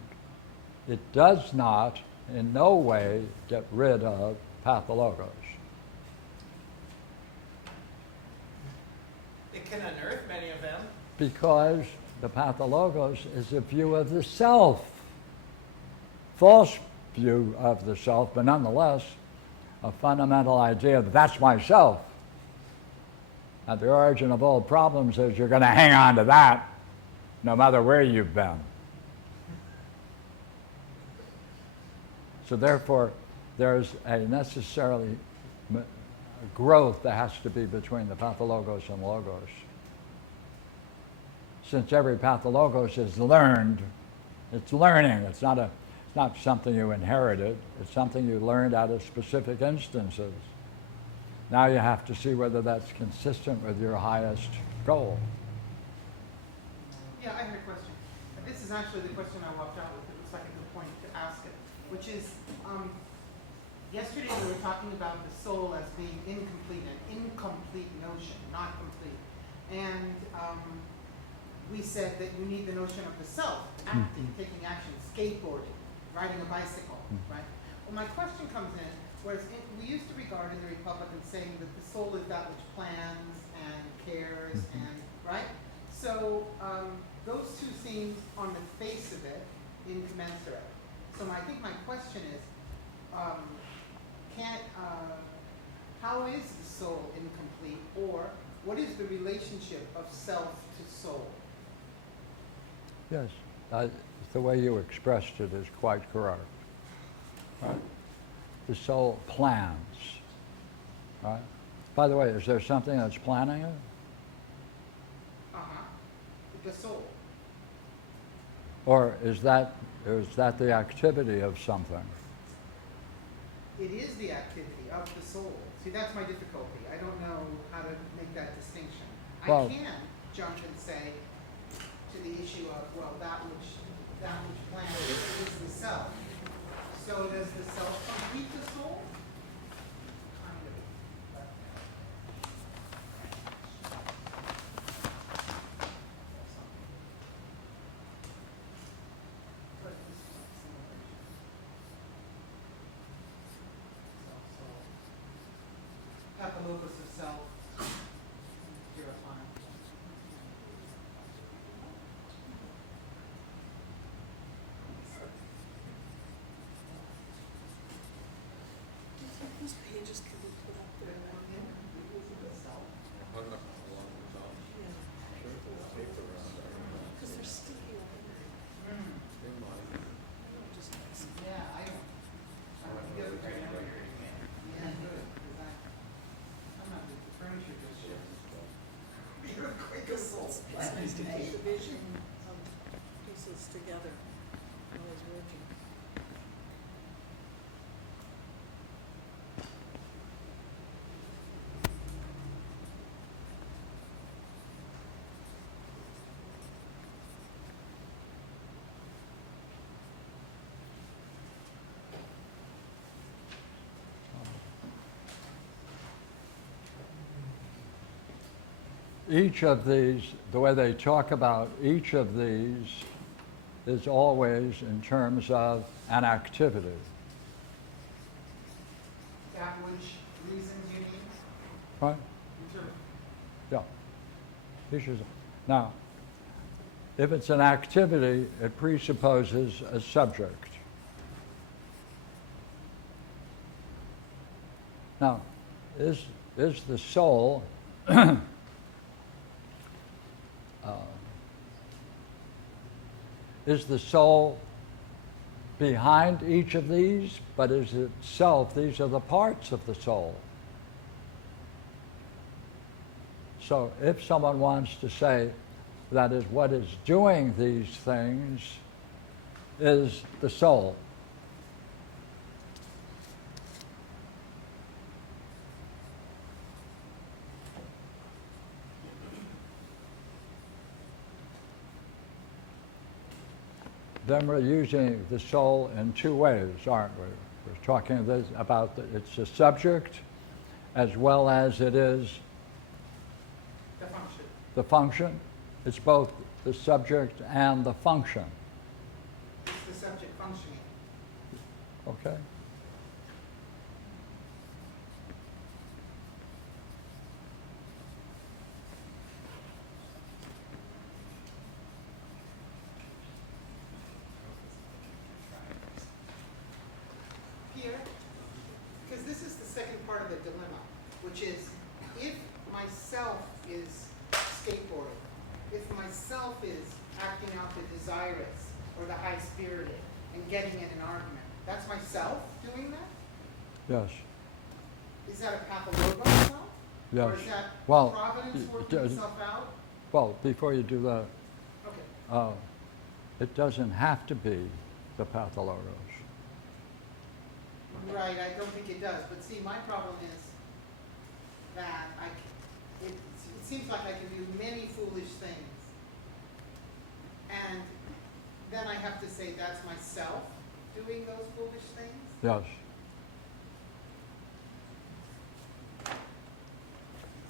it does not in no way get rid of pathologos. It can unearth many of them. Because the pathologos is a view of the self. False view of the self, but nonetheless, a fundamental idea that that's myself. At the origin of all problems is you're going to hang on to that no matter where you've been. So therefore, there's a necessarily growth that has to be between the pathologos and logos. Since every pathologos is learned, it's learning. It's not something you inherited. It's something you learned out of specific instances. Now you have to see whether that's consistent with your highest goal. Yeah, I had a question. This is actually the question I walked out with. It looks like a good point to ask it, which is, yesterday we were talking about the soul as being incomplete, an incomplete notion, not complete. And we said that you need the notion of the self, acting, taking action, skateboarding, riding a bicycle, right? Well, my question comes in, whereas we used to regard in the Republican saying that the soul is that which plans and cares and, right? So those two seem on the face of it incommensurate. So I think my question is, how is the soul incomplete, or what is the relationship of self to soul? Yes, the way you expressed it is quite correct. Right? The soul plans. Right? By the way, is there something that's planning it? The soul. Or is that the activity of something? It is the activity of the soul. See, that's my difficulty. I don't know how to make that distinction. Well, I can jump and say to the issue of, well, that which plans is the self. So does the self complete the soul? Kind of. Pathologos of self. Purifying. Those pages can be put up there. Because they're sticky over there. Yeah, I don't. You guys are great. Yeah, good. 'Cause I'm not the furniture just shit. You're quick as soul. It's nice to keep the vision of pieces together. Always working. Each of these, the way they talk about each of these is always in terms of an activity. That which reasons you need. Right? Yeah. Each is, now, if it's an activity, it presupposes a subject. Now, is the soul is the soul behind each of these, but is itself, these are the parts of the soul. So if someone wants to say that is what is doing these things is the soul, then we're using the soul in two ways, aren't we? We're talking about it's the subject as well as it is The function. the function. It's both the subject and the function. It's the subject functioning. Okay? Here, because this is the second part of the dilemma, which is if myself is skateboarding, if myself is acting out the desirous or the high-spirited and getting in an argument, that's myself doing that? Yes. Is that a pathologos self? Yes. Or is that Well, providence working itself out? Well, before you do that, Okay. it doesn't have to be the pathologos. Right, I don't think it does, but see, my problem is that it seems like I can do many foolish things. And then I have to say that's myself doing those foolish things? Yes.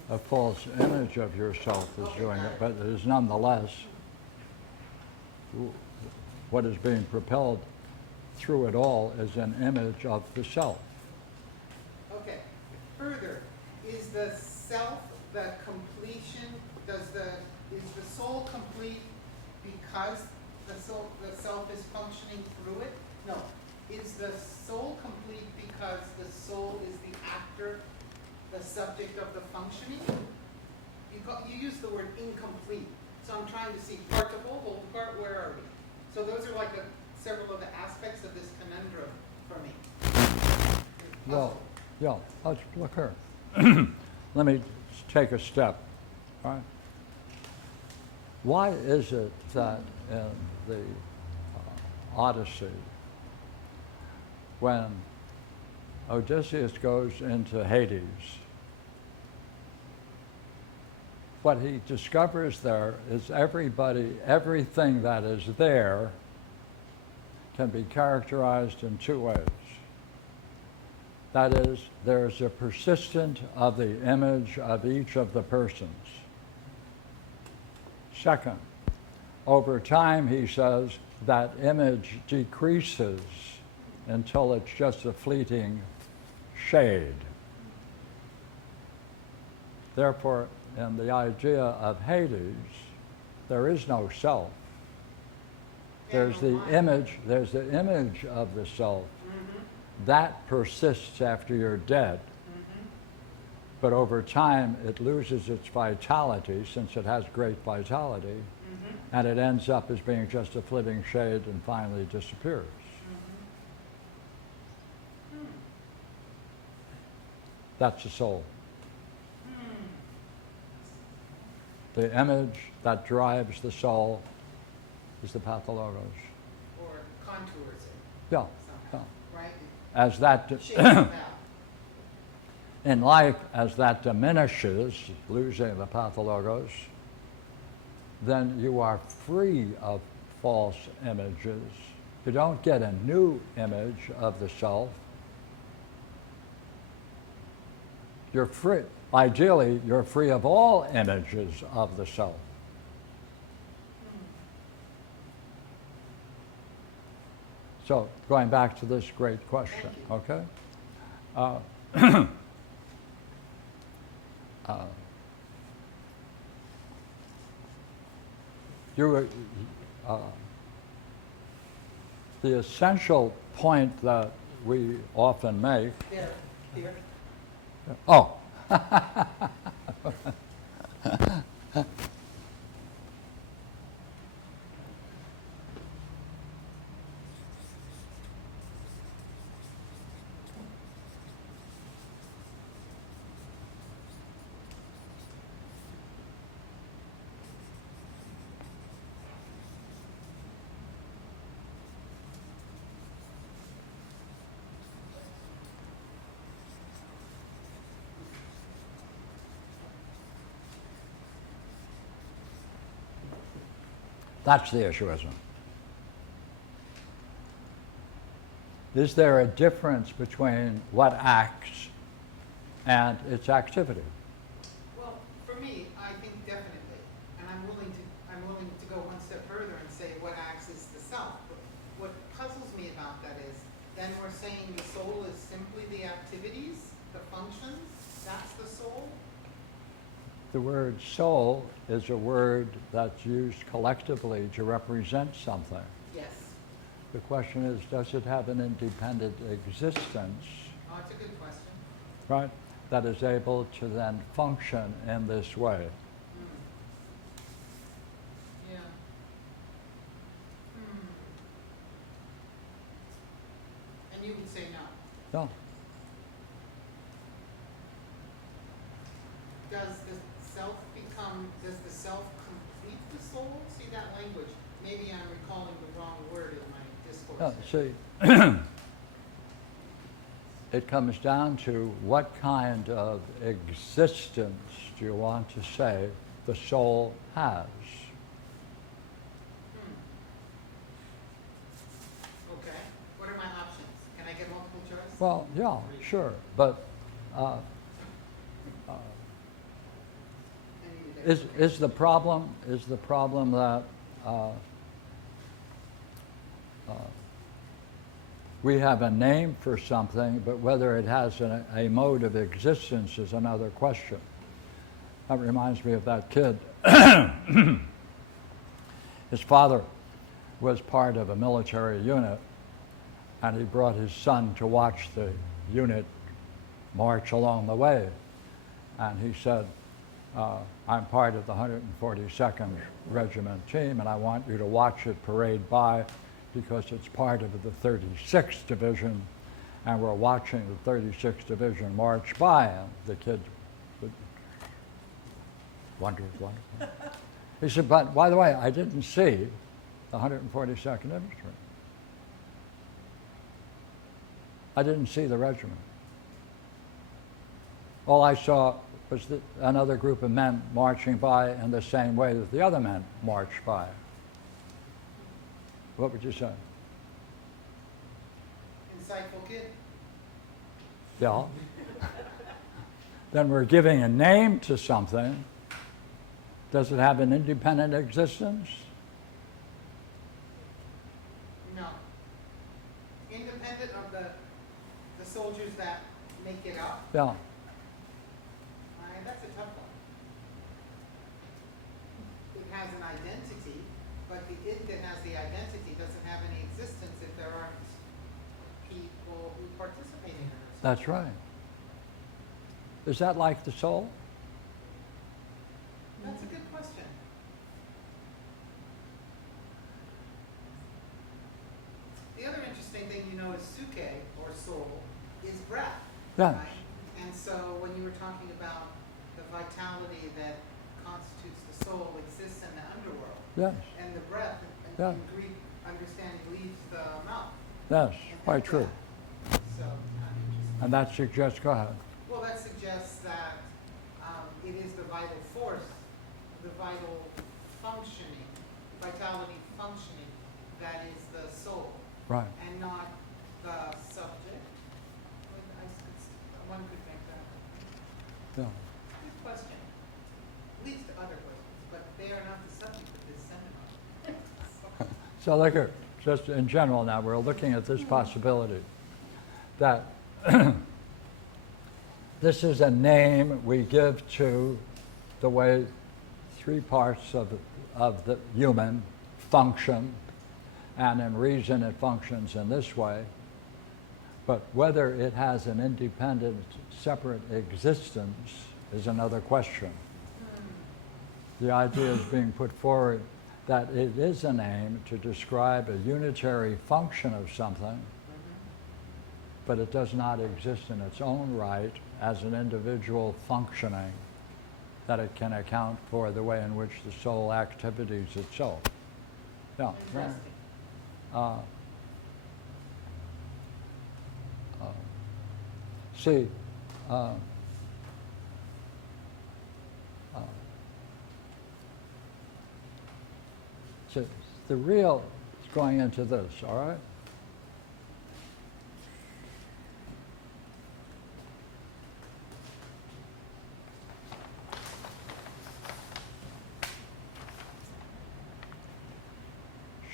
A false image of yourself is Okay, doing got it, it. but it is nonetheless what is being propelled through it all is an image of the self. Okay. Further, is the self the completion, is the soul complete because the self is functioning through it? No. Is the soul complete because the soul is the actor, the subject of the functioning? You use the word incomplete. So I'm trying to see part to whole, whole to part, where are we? So those are like several of the aspects of this conundrum for me. Well, yeah, look here. Let me take a step. All right? Why is it that in the Odyssey, when Odysseus goes into Hades, what he discovers there is everything that is there can be characterized in two ways. That is, there's a persistent of the image of each of the persons. Second, over time, he says, that image decreases until it's just a fleeting shade. Therefore, in the idea of Hades, there is no self. There's the image of the self. That persists after you're dead. But over time, it loses its vitality, since it has great vitality, and it ends up as being just a flitting shade and finally disappears. That's the soul. The image that drives the soul is the pathologos. Or contours it Yeah, yeah. somehow, right? As that Shapes it out. in life, as that diminishes, losing the pathologos, then you are free of false images. You don't get a new image of the self. You're free. Ideally, you're free of all images of the self. So, going back to this great question, okay? The essential point that we often make. Here. Oh. That's the issue, isn't it? Is there a difference between what acts and its activity? Well, for me, I think definitely, and I'm willing to go one step further and say what acts is the self. But what puzzles me about that is, then we're saying the soul is simply the activities, the functions, that's the soul? The word soul is a word that's used collectively to represent something. Yes. The question is, does it have an independent existence, Oh, it's a good question. right, that is able to then function in this way? Yeah. And you would say no. No. Does the self complete the soul? See that language? Maybe I'm recalling the wrong word in my discourse. No, see, it comes down to what kind of existence do you want to say the soul has? Okay. What are my options? Can I get multiple choice? Well, yeah, sure, but is the problem that we have a name for something, but whether it has a mode of existence is another question. That reminds me of that kid. His father was part of a military unit, and he brought his son to watch the unit march along the way. And he said, I'm part of the 142nd Regiment team, and I want you to watch it parade by because it's part of the 36th Division, and we're watching the 36th Division march by. And the kid would wonder. He said, but by the way, I didn't see the 142nd Infantry. I didn't see the regiment. All I saw was another group of men marching by in the same way that the other men marched by. What would you say? Insightful kid. Yeah. Then we're giving a name to something. Does it have an independent existence? No. Independent of the soldiers that make it up. Yeah. That's a tough one. It has an identity, but the it that has the identity doesn't have any existence if there aren't people who participate in it. That's right. Is that like the soul? That's a good question. The other interesting thing you know is suke, or soul, is breath. Yes. Right? And so when you were talking about the vitality that constitutes the soul exists in the underworld. Yes. And the breath, in Greek understanding, leaves the mouth. Yes, quite true. So, And that suggests, go ahead. well, that suggests that it is the vital force, the vital functioning, vitality functioning, that is the soul. Right. And not the subject. One could make that. Yeah. Good question. Leads to other questions, but they are not the subject of this seminar. So look here, just in general now, we're looking at this possibility that this is a name we give to the way three parts of the human function, and in reason it functions in this way. But whether it has an independent, separate existence is another question. The idea is being put forward that it is a name to describe a unitary function of something, but it does not exist in its own right as an individual functioning, that it can account for the way in which the soul activities itself. Yeah. Interesting. See, so the real is going into this, all right?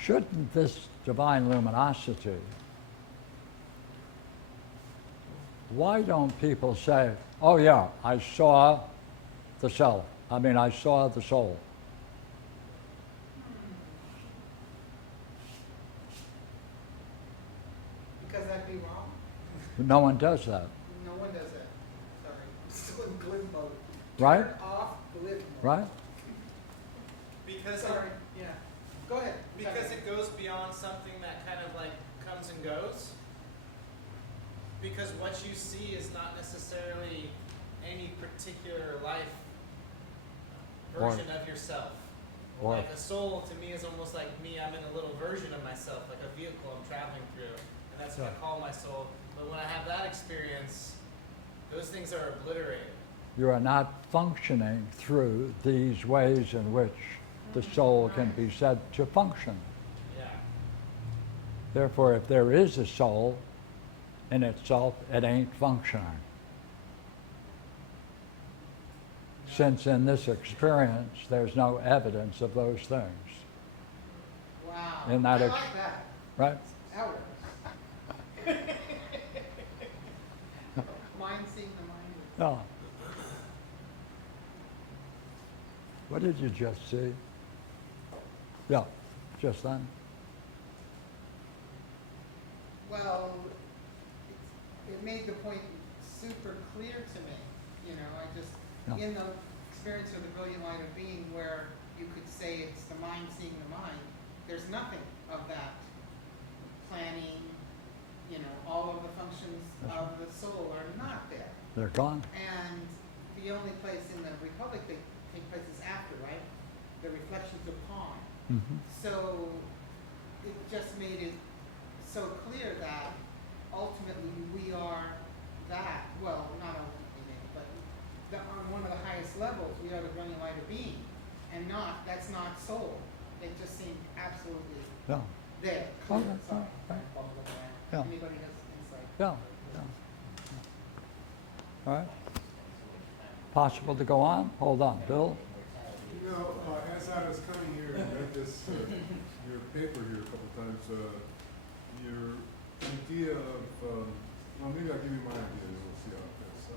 shouldn't this divine luminosity, why don't people say, oh yeah, I saw the self, I saw the soul? Because that'd be wrong. No one does that, No one does that. Sorry. Still in glib mode. right? Turn off glib mode. Right? Because Sorry. Yeah. Go ahead. because it goes beyond something that kind of like comes and goes. Because what you see is not necessarily any particular life version of yourself. Or- Like a soul to me is almost like me. I'm in a little version of myself, like a vehicle I'm traveling through, and that's what I call my soul. But when I have that experience, those things are obliterated. You are not functioning through these ways in which the soul can be said to function. Yeah. Therefore, if there is a soul in itself, it ain't functioning. Since in this experience, there's no evidence of those things. Wow. In that I ex- like that. Right? Hours. Mind seeing the mind. Yeah. What did you just see? Yeah, just then. Well, it made the point super clear to me. You know, I just, Yeah. in the experience of the brilliant light of being where you could say it's the mind seeing the mind, there's nothing of that planning, you know, all of the functions of the soul are not there. They're gone. And the only place in the Republic they take place is after, right? The reflections upon. Mm-hmm. So it just made it so clear that ultimately we are that, well, not ultimately, but on one of the highest levels, we are the brilliant light of being. And that's not soul. It just seemed absolutely Yeah. there. Okay, Clear. Sorry. okay. Yeah. Yeah. Anybody has insight? Yeah. Yeah. All right. Possible to go on? Hold on, Bill. You know, as I was coming here and read this, your paper here a couple times, your idea of, well, maybe I'll give you my idea and we'll see how it fits.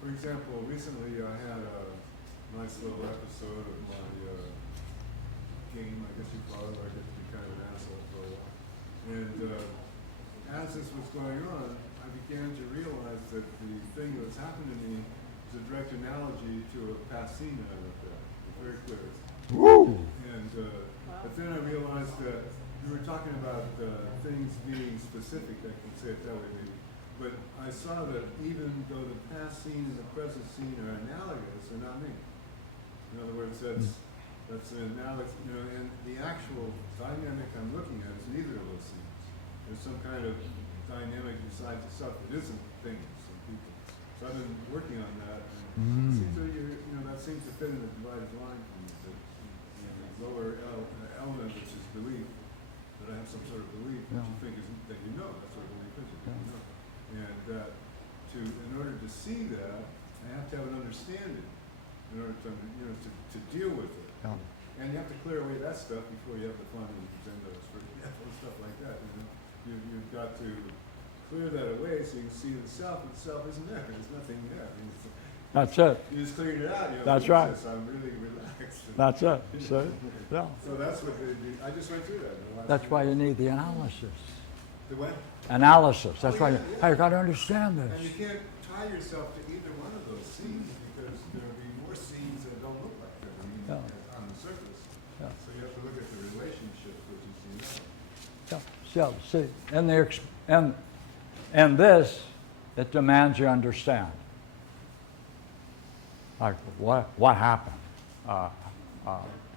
For example, recently I had a nice little episode of my game, I guess you call it, where I get to be kind of an asshole for a while. And as this was going on, I began to realize that the thing that's happened to me is a direct analogy to a past scene that I looked at. It's very clear. Woo! And but then I realized that you were talking about things being specific. I can say it that way, maybe. But I saw that even though the past scene and the present scene are analogous, they're not me. In other words, that's an analogous, you know, and the actual dynamic I'm looking at is neither of those scenes. There's some kind of dynamic besides itself that isn't things and people. So I've been working on that. And it seems that that seems to fit in the divided line for me. That, the lower element, which is belief, that I have some sort of belief that you think is that you know. That's what belief is. You know. And that in order to see that, I have to have an understanding in order to to deal with it. Yeah. And you have to clear away that stuff before you have the fun and Zendos, for example, and stuff like that. You've got to clear that away so you can see the self, and the self isn't there. There's nothing there. I mean, That's it. you just cleared it out. That's right. I'm really relaxed. That's it. So, yeah. So that's what I just went through that. That's why you need the analysis. The what? Analysis. That's why yeah. you got to understand And you this. can't tie yourself to either one of those scenes because there will be more scenes that don't look like that on the surface. Yeah. So you have to look at the relationships which you see now. Yeah. So, see, and this, it demands you understand. Like, what happened?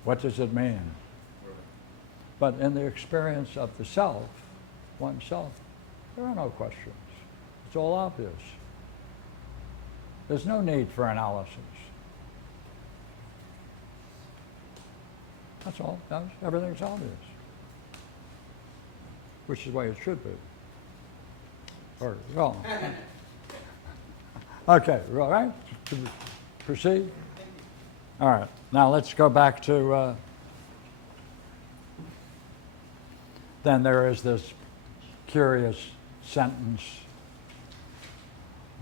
What does it mean? But in the experience of the self, oneself, there are no questions. It's all obvious. There's no need for analysis. That's all. Everything's obvious. Which is the way it should be. Or, well. Okay, all right? To proceed? All right. Now let's go back to then there is this curious sentence.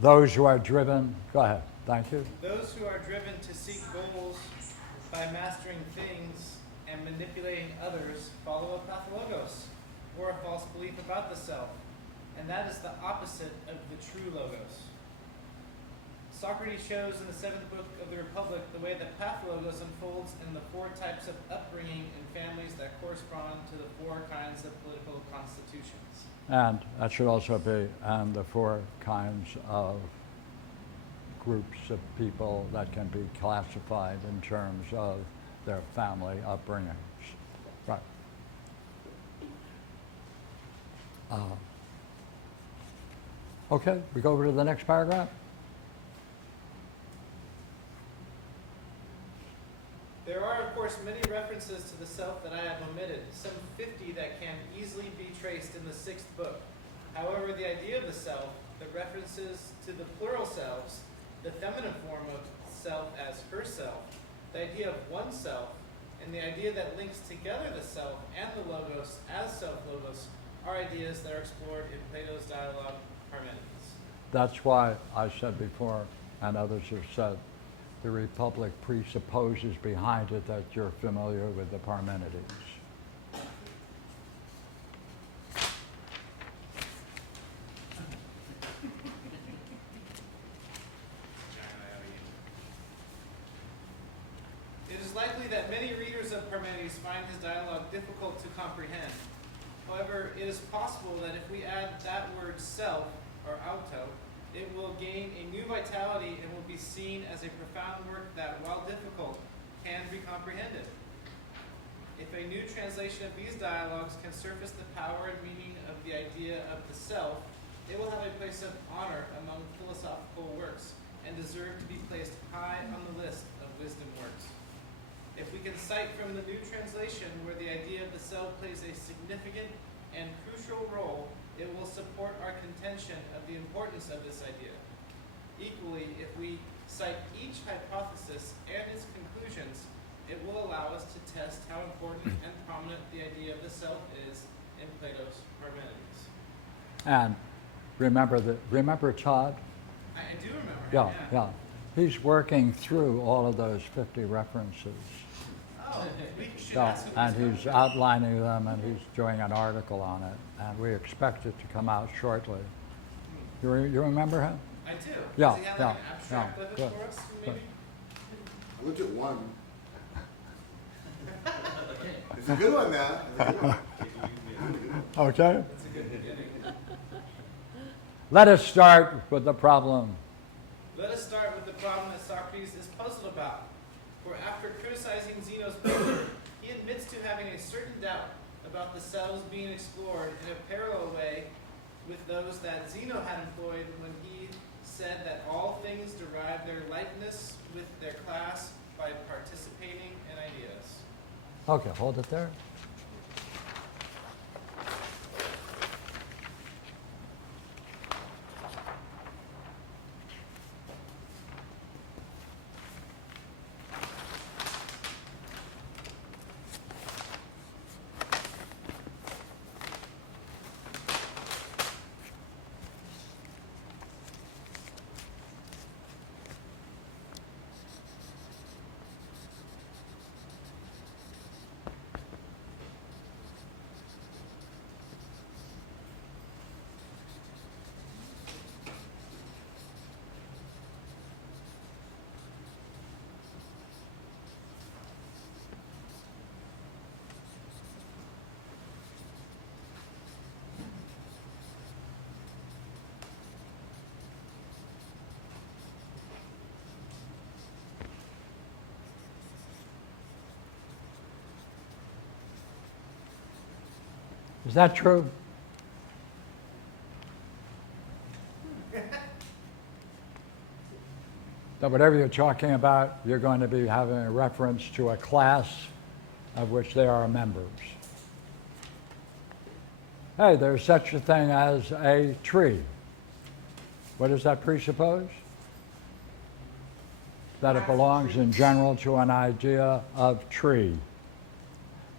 Those who are driven, go ahead, thank you. Those who are driven to seek goals by mastering things and manipulating others follow a pathologos, or a false belief about the self, and that is the opposite of the true logos. Socrates shows in the 7th book of the Republic the way that pathologos unfolds in the 4 types of upbringing in families that correspond to the 4 kinds of political constitutions. And that should also be and the 4 kinds of groups of people that can be classified in terms of their family upbringings. Right. Okay, we go over to the next paragraph. There are, of course, many references to the self that I have omitted, some 50 that can easily be traced in the 6th book. However, the idea of the self, the references to the plural selves, the feminine form of self as herself, the idea of oneself, and the idea that links together the self and the logos as self-logos are ideas that are explored in Plato's dialogue Parmenides. That's why I said before, and others have said, the Republic presupposes behind it that you're familiar with the Parmenides. It is likely that many readers of Parmenides find his dialogue difficult to comprehend. However, it is possible that if we add that word self, or auto, it will gain a new vitality and will be seen as a profound work that, while difficult, can be comprehended. If a new translation of these dialogues can surface the power and meaning of the idea of the self, it will have a place of honor among philosophical works and deserve to be placed high on the list of wisdom works. If we can cite from the new translation where the idea of the self plays a significant and crucial role, it will support our contention of the importance of this idea. Equally, if we cite each hypothesis and its conclusions, it will allow us to test how important and prominent the idea of the self is in Plato's Parmenides. And remember Todd? I do remember Yeah, him, yeah. He's working through all of those 50 references. Oh, we should Yeah, ask him and his he's number. outlining them, and he's doing an article on it, and we expect it to come out shortly. You remember him? I do. Yeah, Does he have yeah, like an abstract yeah, of it good, for us, good. maybe? I looked at one. It's a good one now. It's a good one. Okay. That's a good beginning. Let us start with the problem. Let us start with the problem that Socrates is puzzled about. For after criticizing Zeno's paper, he admits to having a certain doubt about the selves being explored in a parallel way with those that Zeno had employed when he said that all things derive their likeness with their class by participating in ideas. Okay, hold it there. Is that true? That whatever you're talking about, you're going to be having a reference to a class of which they are members. Hey, there's such a thing as a tree. What does that presuppose? That it belongs in general to an idea of tree.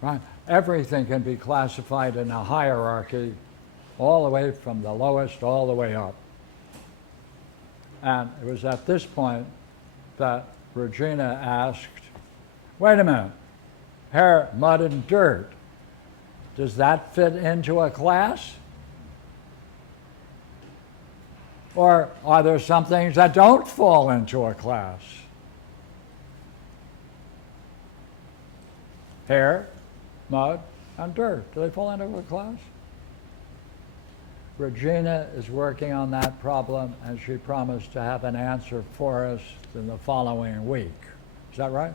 Right? everything can be classified in a hierarchy all the way from the lowest all the way up. And it was at this point that Regina asked, wait a minute, hair, mud, and dirt, does that fit into a class? Or are there some things that don't fall into a class? Hair, mud, and dirt, do they fall into a class? Regina is working on that problem, and she promised to have an answer for us in the following week. Is that right?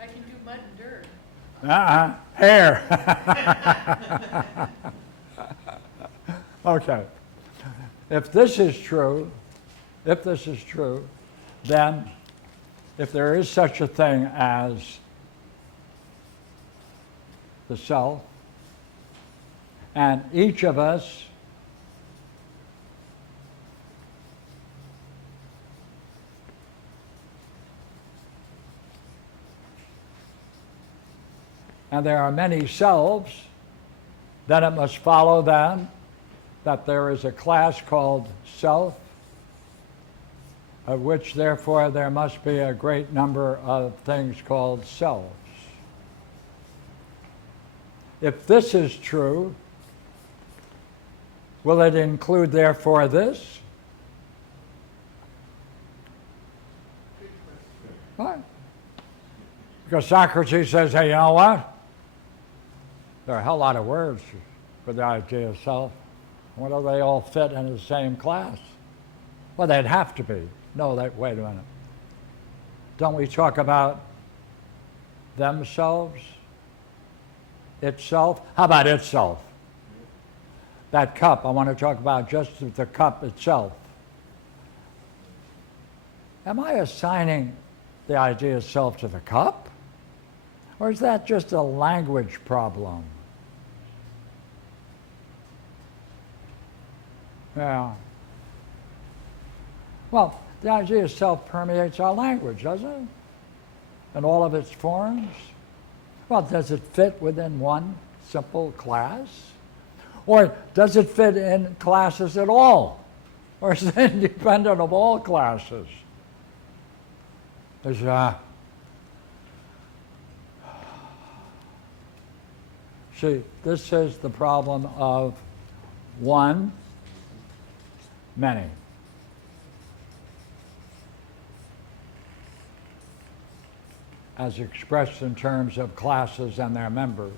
I can do mud and dirt. Hair. Okay. If this is true, then if there is such a thing as the self, and each of us and there are many selves, then it must follow then that there is a class called self, of which therefore there must be a great number of things called selves. If this is true, will it include therefore this? Right. Because Socrates says, hey, you know what? There are a hell lot of words for the idea of self. What do they all fit in the same class? Well, they'd have to be. No, wait a minute. Don't we talk about themselves? Itself? How about itself? That cup, I want to talk about just the cup itself. Am I assigning the idea of self to the cup? Or is that just a language problem? Yeah. Well, the idea of self permeates our language, doesn't it? In all of its forms. Well, does it fit within one simple class? Or does it fit in classes at all? Or is it independent of all classes? See, this is the problem of one, many. As expressed in terms of classes and their members.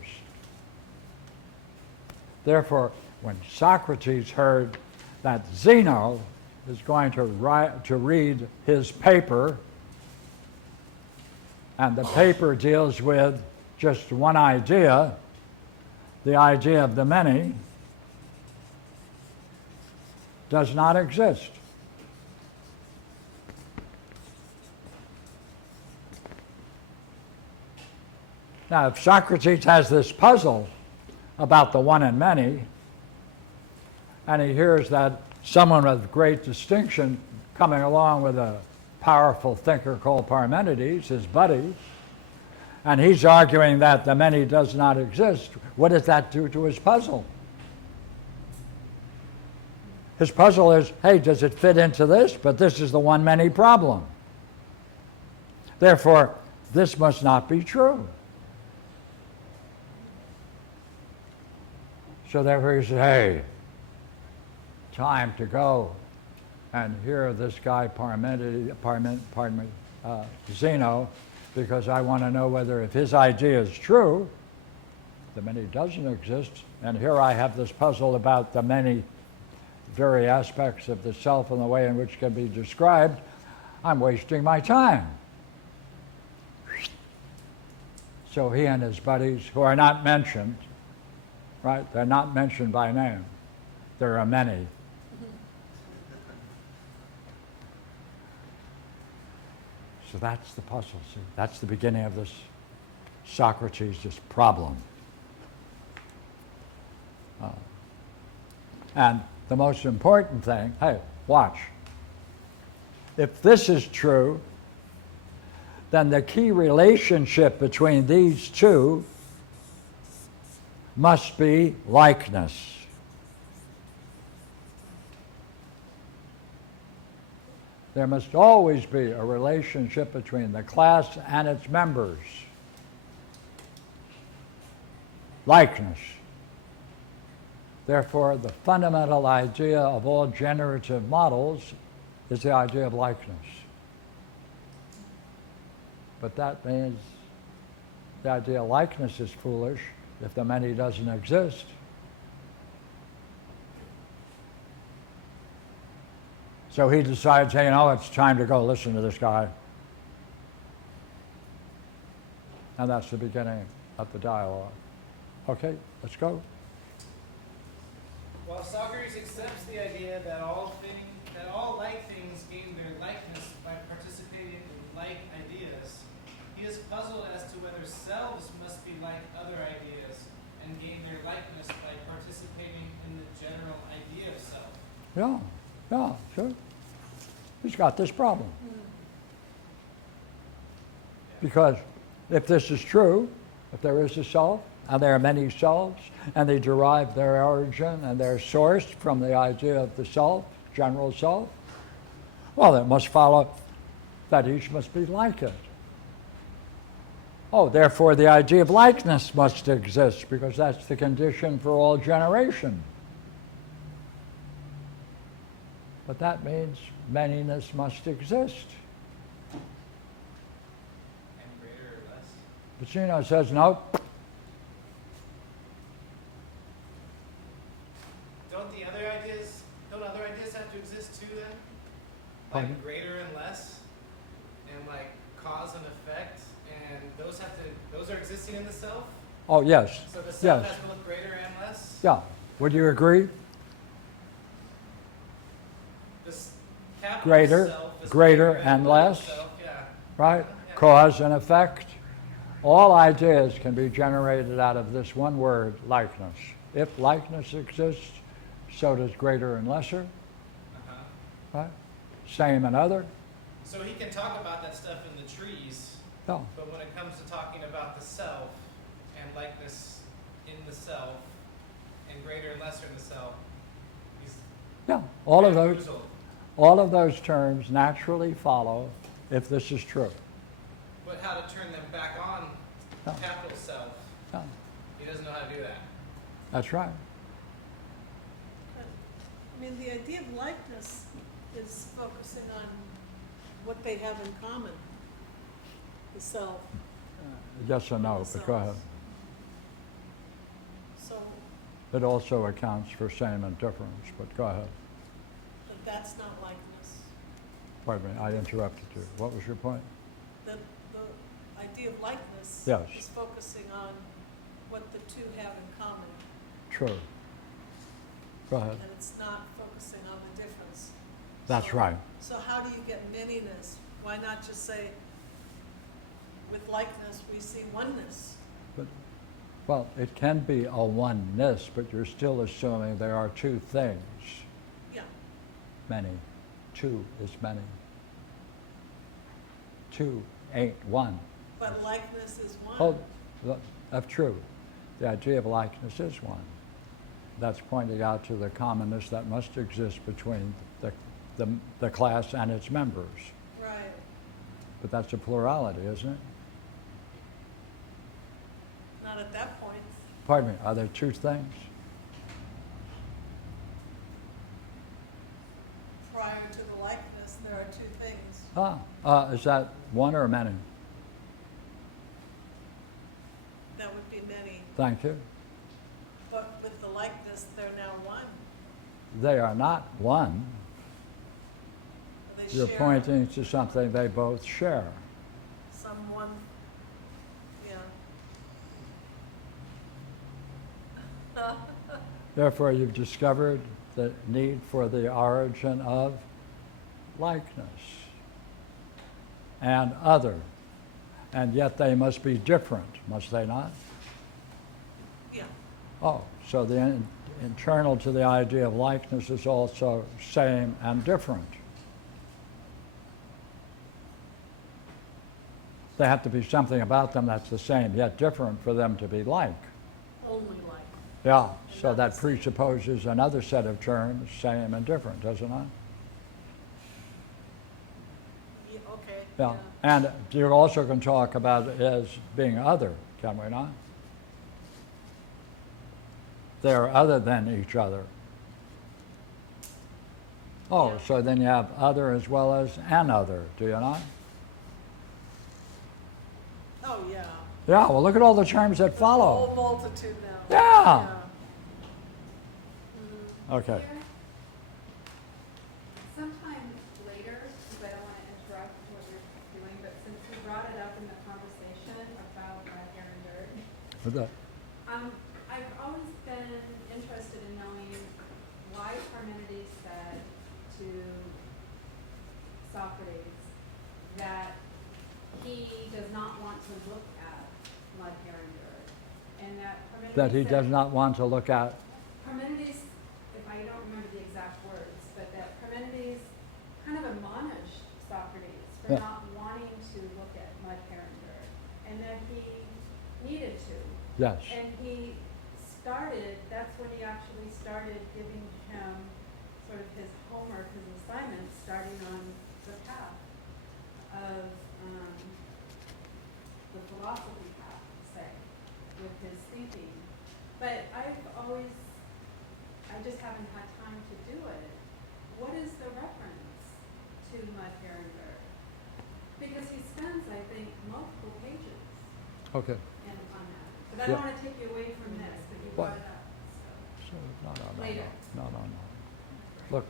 Therefore, when Socrates heard that Zeno is going to read his paper, and the paper deals with just one idea, the idea of the many, does not exist. Now, if Socrates has this puzzle about the one and many, and he hears that someone of great distinction coming along with a powerful thinker called Parmenides, his buddy, and he's arguing that the many does not exist, what does that do to his puzzle? His puzzle is, hey, does it fit into this? But this is the one-many problem. Therefore, this must not be true. So therefore he said, hey, time to go and hear this guy Zeno, because I want to know whether if his idea is true, the many doesn't exist, and here I have this puzzle about the many very aspects of the self and the way in which it can be described, I'm wasting my time. So he and his buddies, who are not mentioned, right? They're not mentioned by name. There are many. So that's the puzzle, see? That's the beginning of this Socrates' problem. And the most important thing, hey, watch. If this is true, then the key relationship between these two must be likeness. There must always be a relationship between the class and its members. Likeness. Therefore, the fundamental idea of all generative models is the idea of likeness. But that means the idea of likeness is foolish if the many doesn't exist. So he decides, hey, it's time to go listen to this guy. And that's the beginning of the dialogue. Okay, let's go. While Socrates accepts the idea that all like things gain their likeness by participating in like ideas, he is puzzled as to whether selves must be like other ideas and gain their likeness by participating in the general idea of self. Yeah, sure. He's got this problem. Because if this is true, if there is a self, and there are many selves, and they derive their origin and their source from the idea of the self, general self, well, it must follow that each must be like it. Oh, therefore the idea of likeness must exist, because that's the condition for all generation. But that means manyness must exist. And greater or less? But Zeno says, no. Don't other ideas have to exist too then? Pardon? Like greater and less? And like cause and effect? And those are existing in the self? Oh, yes. So the self Yes. has both greater and less? Yeah. Would you agree? This capital Greater, self is greater greater and little less. self, yeah. Right? Yeah. Cause and effect. All ideas can be generated out of this one word, likeness. If likeness exists, so does greater and lesser. Uh-huh. Right? Same and other. So he can talk about that stuff in the trees, No. but when it comes to talking about the self and likeness in the self and greater and lesser in the self, he's Yeah. All of bamboozled. those terms naturally follow if this is true. But how to turn them back on No. capital self, No. he doesn't know how to do that. That's right. I mean, the idea of likeness is focusing on what they have in common, the self. Yes or no, but go ahead. So, It also accounts for same and difference, but go ahead. but that's not likeness. Pardon me, I interrupted you. What was your point? The idea of likeness Yes. is focusing on what the two have in common, True. Go ahead. and it's not focusing on the difference. That's So- right. So how do you get manyness? Why not just say, with likeness, we see oneness? But, well, it can be a oneness, but you're still assuming there are two things. Yeah, Many. Two is many. Two ain't one. but likeness is one. Oh, that's true. The idea of likeness is one. That's pointing out to the commonness that must exist between the class and its members. Right. But that's a plurality, isn't it? Not at that point. Pardon me, are there two things? Prior to the likeness, there are two things. Is that one or many? That would be many. Thank you. But with the likeness, they're now one. They are not one. They You're share pointing to something they both share. some one, yeah. Therefore, you've discovered the need for the origin of likeness and other. And yet they must be different, must they not? Yeah. Oh, so the internal to the idea of likeness is also same and different. They have to be something about them that's the same, yet different for them to be like. Only like. Yeah, so not that the same. presupposes another set of terms, same and different, does it not? Yeah, okay. Yeah, and you also can talk about it as being other, can we not? They're other than each other. Oh, Yeah. so then you have other as well as an other, do you not? Oh, yeah. Yeah, well, look at all the terms that There's a whole follow. multitude now. Yeah. Mhm. Okay. Here, sometime later, because I don't want to interrupt what you're doing, but since you brought it up in the conversation about hair and dirt, With that- I've always been interested in knowing why Parmenides said to Socrates that he does not want to look at mud, hair, and dirt, and that Parmenides That he said- does not want to look at. Parmenides, if I don't remember the exact words, but that Parmenides kind of admonished Socrates for Yeah. not wanting to look at mud, hair, and dirt, and that he needed to. Yes. And he started, that's when he actually started giving him sort of his homework, his assignment, starting on the path of the philosophy path, say, with his thinking. But I've always, I just haven't had time to do it. What is the reference to mud, hair, and dirt? Because he spends, I think, multiple pages Okay. on that. But I Yeah. don't want to take you away from this, but you What? brought it up, so. So, Later. no. Look,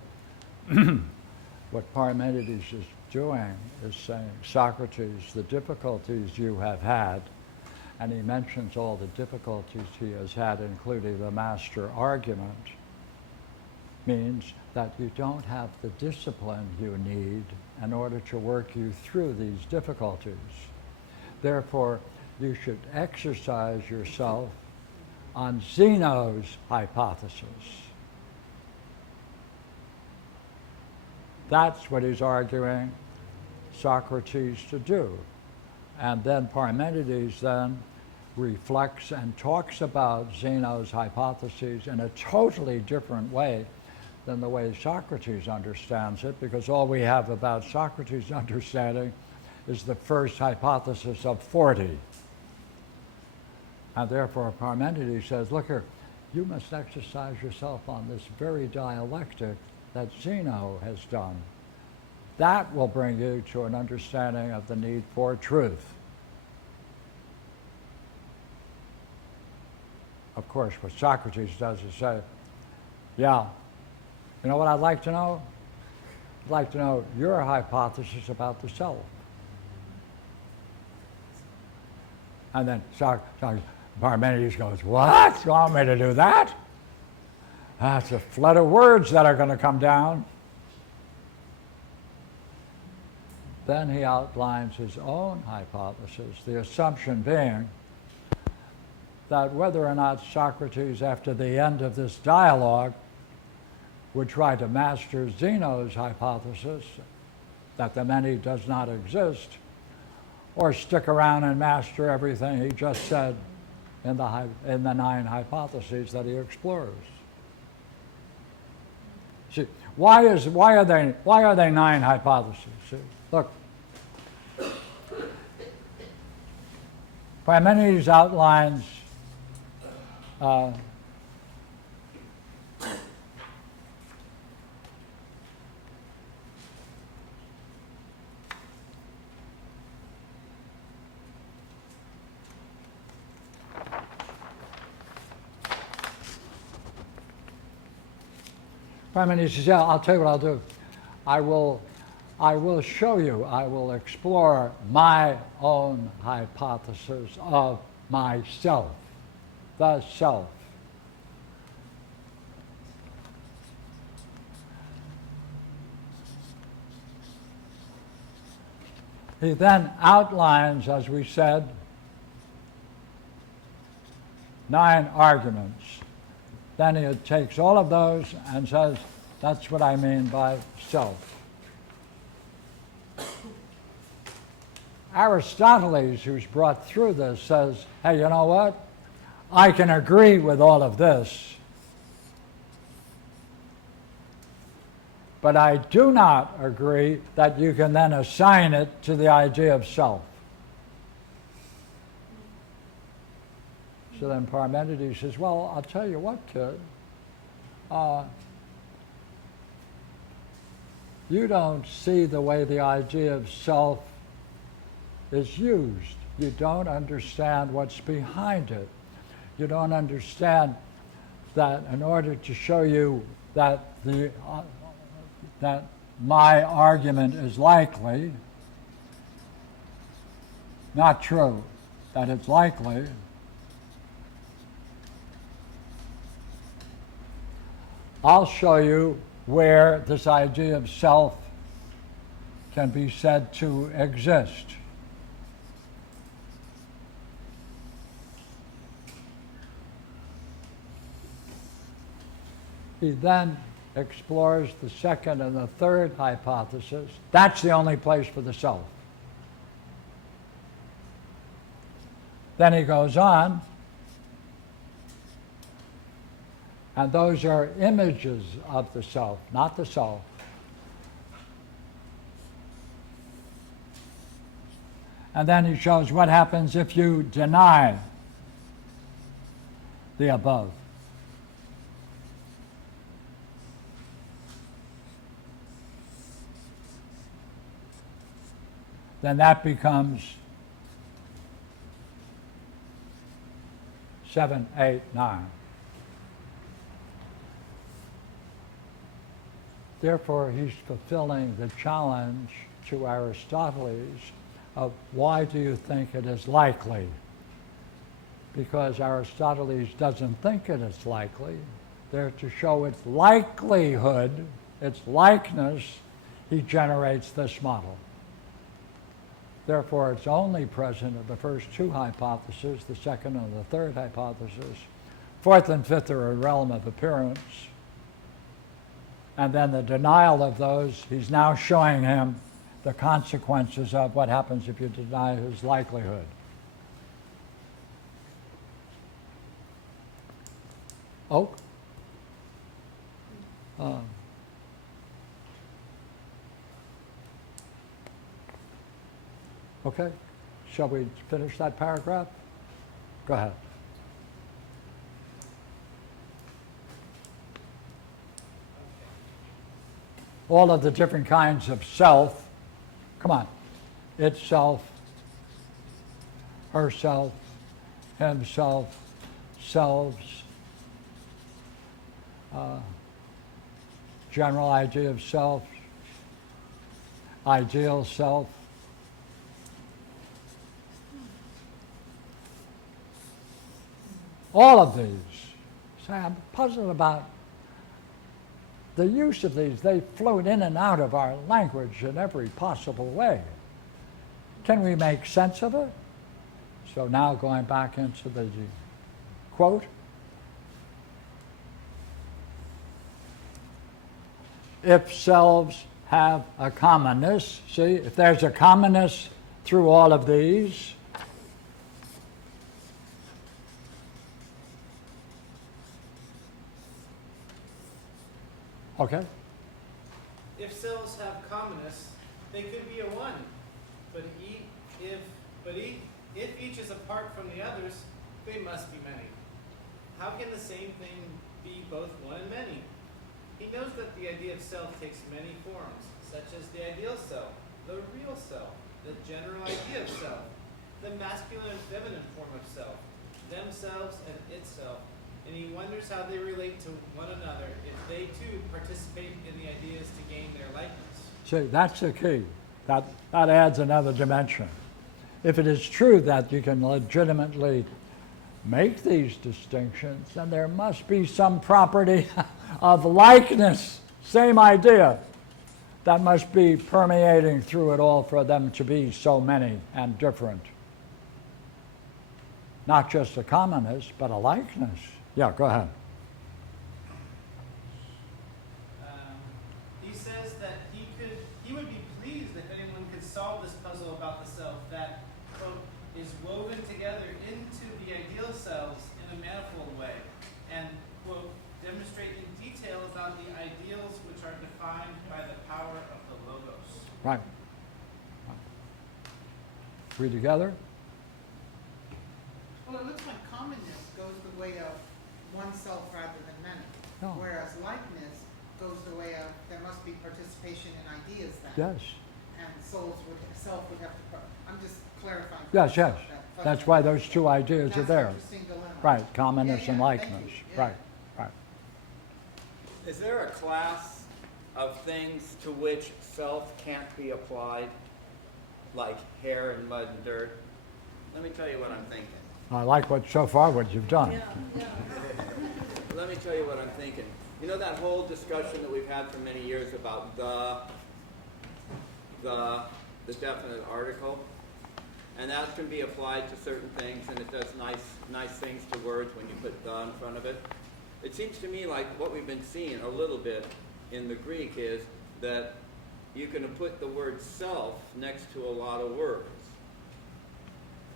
what Parmenides is doing is saying, Socrates, the difficulties you have had, and he mentions all the difficulties he has had, including the master argument, means that you don't have the discipline you need in order to work you through these difficulties. Therefore, you should exercise yourself on Zeno's hypothesis. That's what he's arguing Socrates to do. And then Parmenides then reflects and talks about Zeno's hypotheses in a totally different way than the way Socrates understands it, because all we have about Socrates' understanding is the first hypothesis of 40. And therefore Parmenides says, look here, you must exercise yourself on this very dialectic that Zeno has done. That will bring you to an understanding of the need for truth. Of course, what Socrates does is say, yeah, you know what I'd like to know? I'd like to know your hypothesis about the self. And then Parmenides goes, what? You want me to do that? That's a flood of words that are going to come down. Then he outlines his own hypothesis, the assumption being that whether or not Socrates, after the end of this dialogue, would try to master Zeno's hypothesis that the many does not exist, or stick around and master everything he just said in the 9 hypotheses that he explores. See, why are they 9 hypotheses? See, look, Parmenides outlines Parmenides says, yeah, I'll tell you what I'll do. I will show you, I will explore my own hypothesis of myself, the self. He then outlines, as we said, 9 arguments. Then he takes all of those and says, that's what I mean by self. Aristoteles, who's brought through this, says, hey, you know what? I can agree with all of this, but I do not agree that you can then assign it to the idea of self. So then Parmenides says, well, I'll tell you what, kid. You don't see the way the idea of self is used. You don't understand what's behind it. You don't understand that in order to show you that that my argument is likely, not true, that it's likely, I'll show you where this idea of self can be said to exist. He then explores the second and the third hypothesis. That's the only place for the self. Then he goes on, and those are images of the self, not the self. And then he shows what happens if you deny the above. Then that becomes 7, 8, 9. Therefore, he's fulfilling the challenge to Aristoteles of why do you think it is likely? Because Aristoteles doesn't think it is likely. There to show its likelihood, its likeness, he generates this model. Therefore, it's only present in the first two hypotheses, the second and the third hypothesis. Fourth and fifth are a realm of appearance. And then the denial of those, he's now showing him the consequences of what happens if you deny his likelihood. Oak? Okay, shall we finish that paragraph? Go ahead. All of the different kinds of self, come on, itself, herself, himself, selves, general idea of self, ideal self. All of these. So I'm puzzled about the use of these. They float in and out of our language in every possible way. Can we make sense of it? So now going back into the quote. If selves have a commonness, see, if there's a commonness through all of these, okay. If selves have commonness, they could be a one. But if each is apart from the others, they must be many. How can the same thing be both one and many? He knows that the idea of self takes many forms, such as the ideal self, the real self, the general idea of self, the masculine and feminine form of self, themselves and itself. And he wonders how they relate to one another if they too participate in the ideas to gain their likeness. See, that's the key. That adds another dimension. If it is true that you can legitimately make these distinctions, then there must be some property of likeness, same idea, that must be permeating through it all for them to be so many and different. Not just a commonness, but a likeness. Yeah, go ahead. He says that he would be pleased if anyone could solve this puzzle about the self that, quote, is woven together into the ideal selves in a manifold way, and, quote, demonstrate in detail about the ideals which are defined by the power of the logos. Right. Read together? Well, it looks like commonness goes the way of oneself rather than many. No. Whereas likeness goes the way of there must be participation in ideas then. Yes. And self would have to, I'm just clarifying. for Yes, yes. myself that- That's why those two ideas are That's there. an interesting dilemma. Right, commonness Yeah, and yeah, thank likeness. you. Yeah. Right, right. Is there a class of things to which self can't be applied, like hair and mud and dirt? Let me tell you what I'm thinking. I like what so far what you've done. Yeah, yeah. Let me tell you what I'm thinking. You know that whole discussion that we've had for many years about the definite article? And that can be applied to certain things, and it does nice things to words when you put the in front of it. It seems to me like what we've been seeing a little bit in the Greek is that you can put the word self next to a lot of words.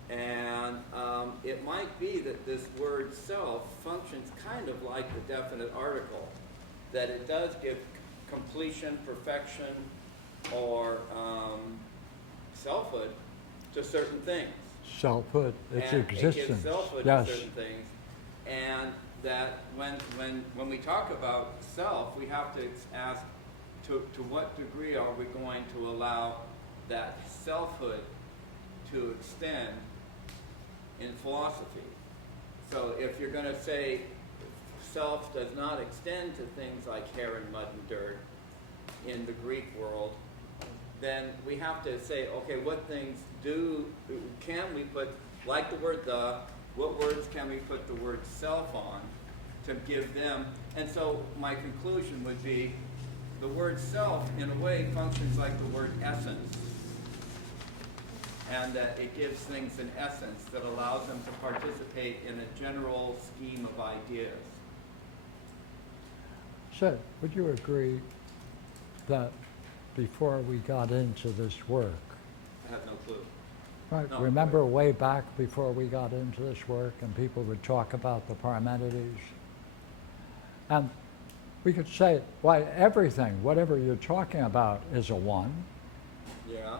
And it might be that this word self functions kind of like the definite article, that it does give completion, perfection, or selfhood to certain things. Selfhood, its And existence. it gives selfhood Yes. to certain things. And that when we talk about self, we have to ask to what degree are we going to allow that selfhood to extend in philosophy. So if you're going to say self does not extend to things like hair and mud and dirt in the Greek world, then we have to say, okay, what things can we put, like the word the, what words can we put the word self on to give them? And so my conclusion would be the word self, in a way, functions like the word essence. And that it gives things an essence that allows them to participate in a general scheme of ideas. So, would you agree that before we got into this work, I have no clue. right, No. remember way back before we got into this work and people would talk about the Parmenides? And we could say, why, everything, whatever you're talking about is a one. Yeah.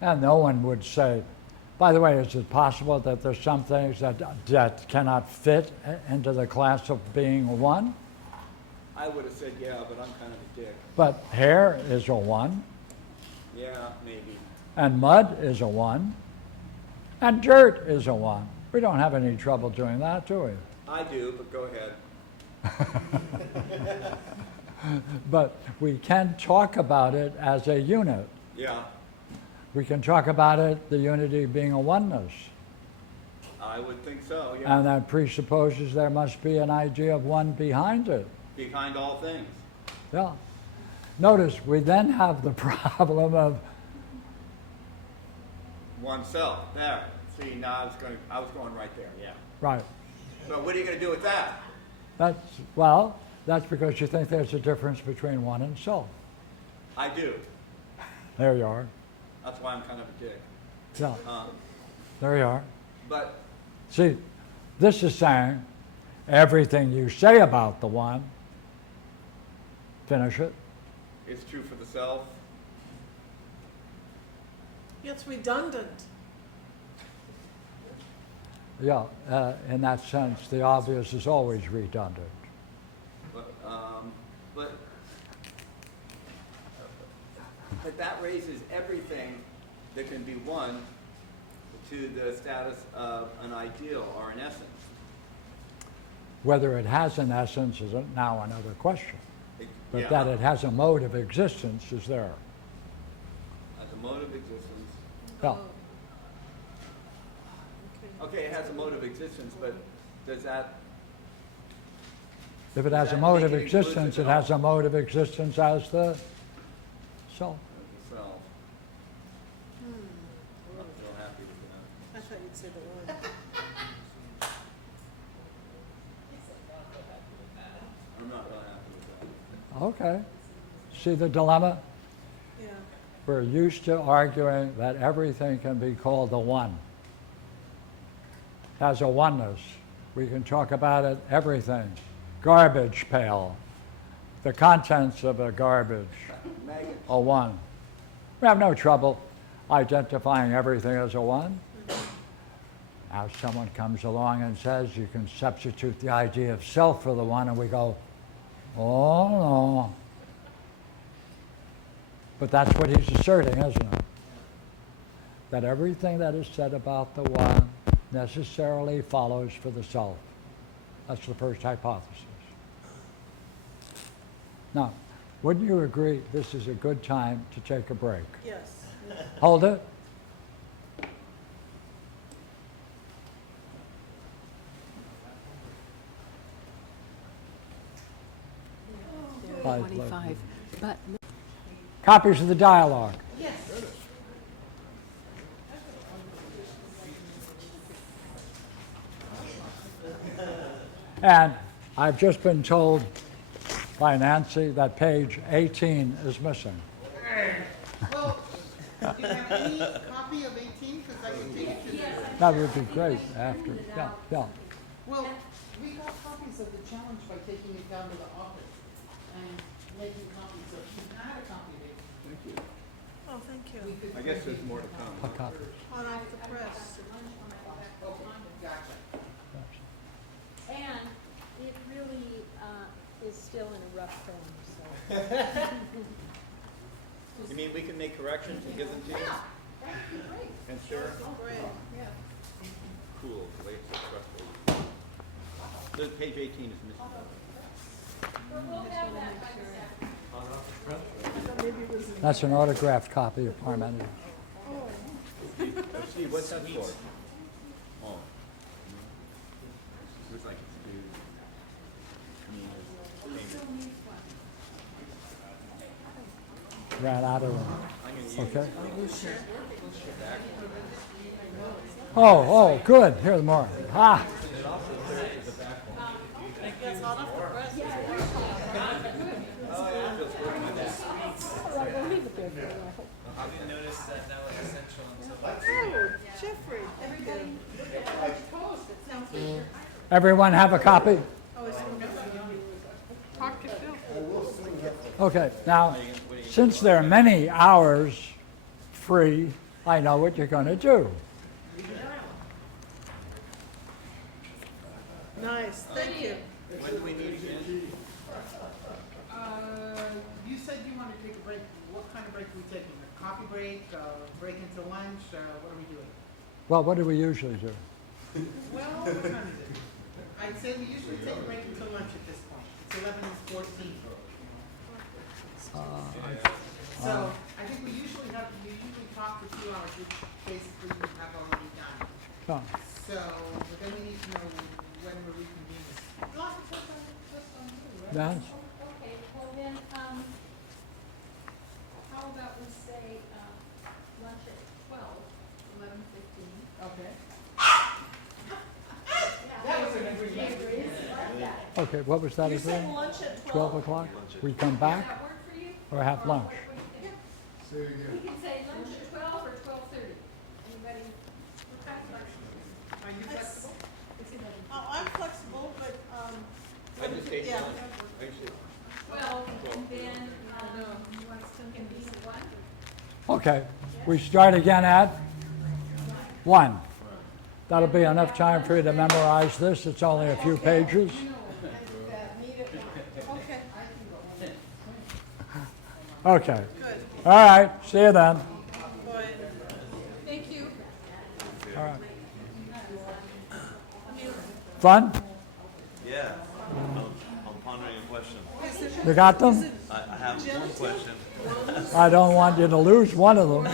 And no one would say, by the way, is it possible that there's some things that cannot fit into the class of being a one? I would have said yeah, but I'm kind of a dick. But hair is a one, Yeah, maybe. and mud is a one, and dirt is a one. We don't have any trouble doing that, do we? I do, but go ahead. But we can talk about it as a unit. Yeah, We can talk about it, the unity being a oneness. I would think so, yeah. And that presupposes there must be an idea of one behind it. Behind all things. Yeah. Notice we then have the problem of, Oneself. There. See, now I was going right there, yeah. right, So what are you going to do with that? that's because you think there's a difference between one and self. I do. There you are. That's why I'm kind of a dick. Yeah, Um, there you are. but See, this is saying everything you say about the one, finish it. it's true for the self. It's redundant. Yeah, in that sense, the obvious is always redundant. But that raises everything that can be one to the status of an ideal or an essence. Whether it has an essence is now another question. But Yeah. that it has a mode of existence is there. As a mode of existence. Yeah. Oh. Okay. Okay, it has a mode of existence, but does that If it Does has a that mode make of it inclusive existence, at it has all? a mode of existence as the self. as a self? I'm not real happy with that. I thought you'd say the word. I'm not real happy with that. Okay. See the dilemma? Yeah. We're used to arguing that everything can be called the one. Has a oneness. We can talk about it, everything. Garbage pail. The contents of a garbage. A one. We have no trouble identifying everything as a one. Now someone comes along and says you can substitute the idea of self for the one, and we go, oh no. But that's what he's asserting, isn't it? That everything that is said about the one necessarily follows for the self. That's the first hypothesis. Now, wouldn't you agree this is a good time to take a break? Yes. Hold it. Five, 25, but copies of the dialogue. yes. And I've just been told by Nancy that page 18 is missing. Well, do you have any copy of 18? Because I can take it to the... That would be great after. Yeah. Well, we got copies of the challenge by taking it down to the office and making copies of, you had a copy of it. Thank you. Oh, thank you. We could I guess bring there's it more to come. A copy. On off the press. Okay, gotcha. And it really is still in a rough form, so. You mean we can make corrections and give them to you? And share? Great. Cool, the way it's structured. The page 18 is missing. That's an autographed copy of Parmenides. Let's see, what's that for? Oh. Looks like it's due. Ran out of them. I'm gonna use Okay. Oh, good. Here's more. Ah. Yes, hot off the press. I didn't notice that that was essential until. Oh, Jeffrey. Everybody, look at how it's posed. It sounds like you're Everyone have a copy? Oh, it's from Talk to Phil. Okay. Now, since there are many hours free, I know what you're going to do. Nice, thank you. When do we meet again? You said you wanted to take a break. What kind of break are we taking? A coffee break, break into lunch? What are we doing? Well, what do we usually do? Well, what time is it? I'd say we usually take a break until lunch at this point. It's 11:14. So I think we usually talk for 2 hours, which basically we have already done. Oh, So but then we need to know when we're reconvening. yes? Okay, well then, how about we say, lunch at 11:15. Okay. Yeah, That was an agreement. Okay, what was that You said again? lunch at 12 o'clock? We come back Does that work for you? or have lunch? What do you think? Say it again. We can say lunch at 12 or 12:30. Anybody? What time is lunch? Are you flexible? Oh, I'm flexible, but, I just ate yeah. lunch. I usually- 12, and then, you want to convene at 1? Okay, we start again at 1. That'll be enough time for you to memorize this. It's only a few pages. Okay, Okay. good. All right, see you then. Boy, Thank you. All right. Fun? Yeah, I'm pondering a question. You got them? I have one question. I don't want you to lose one of them.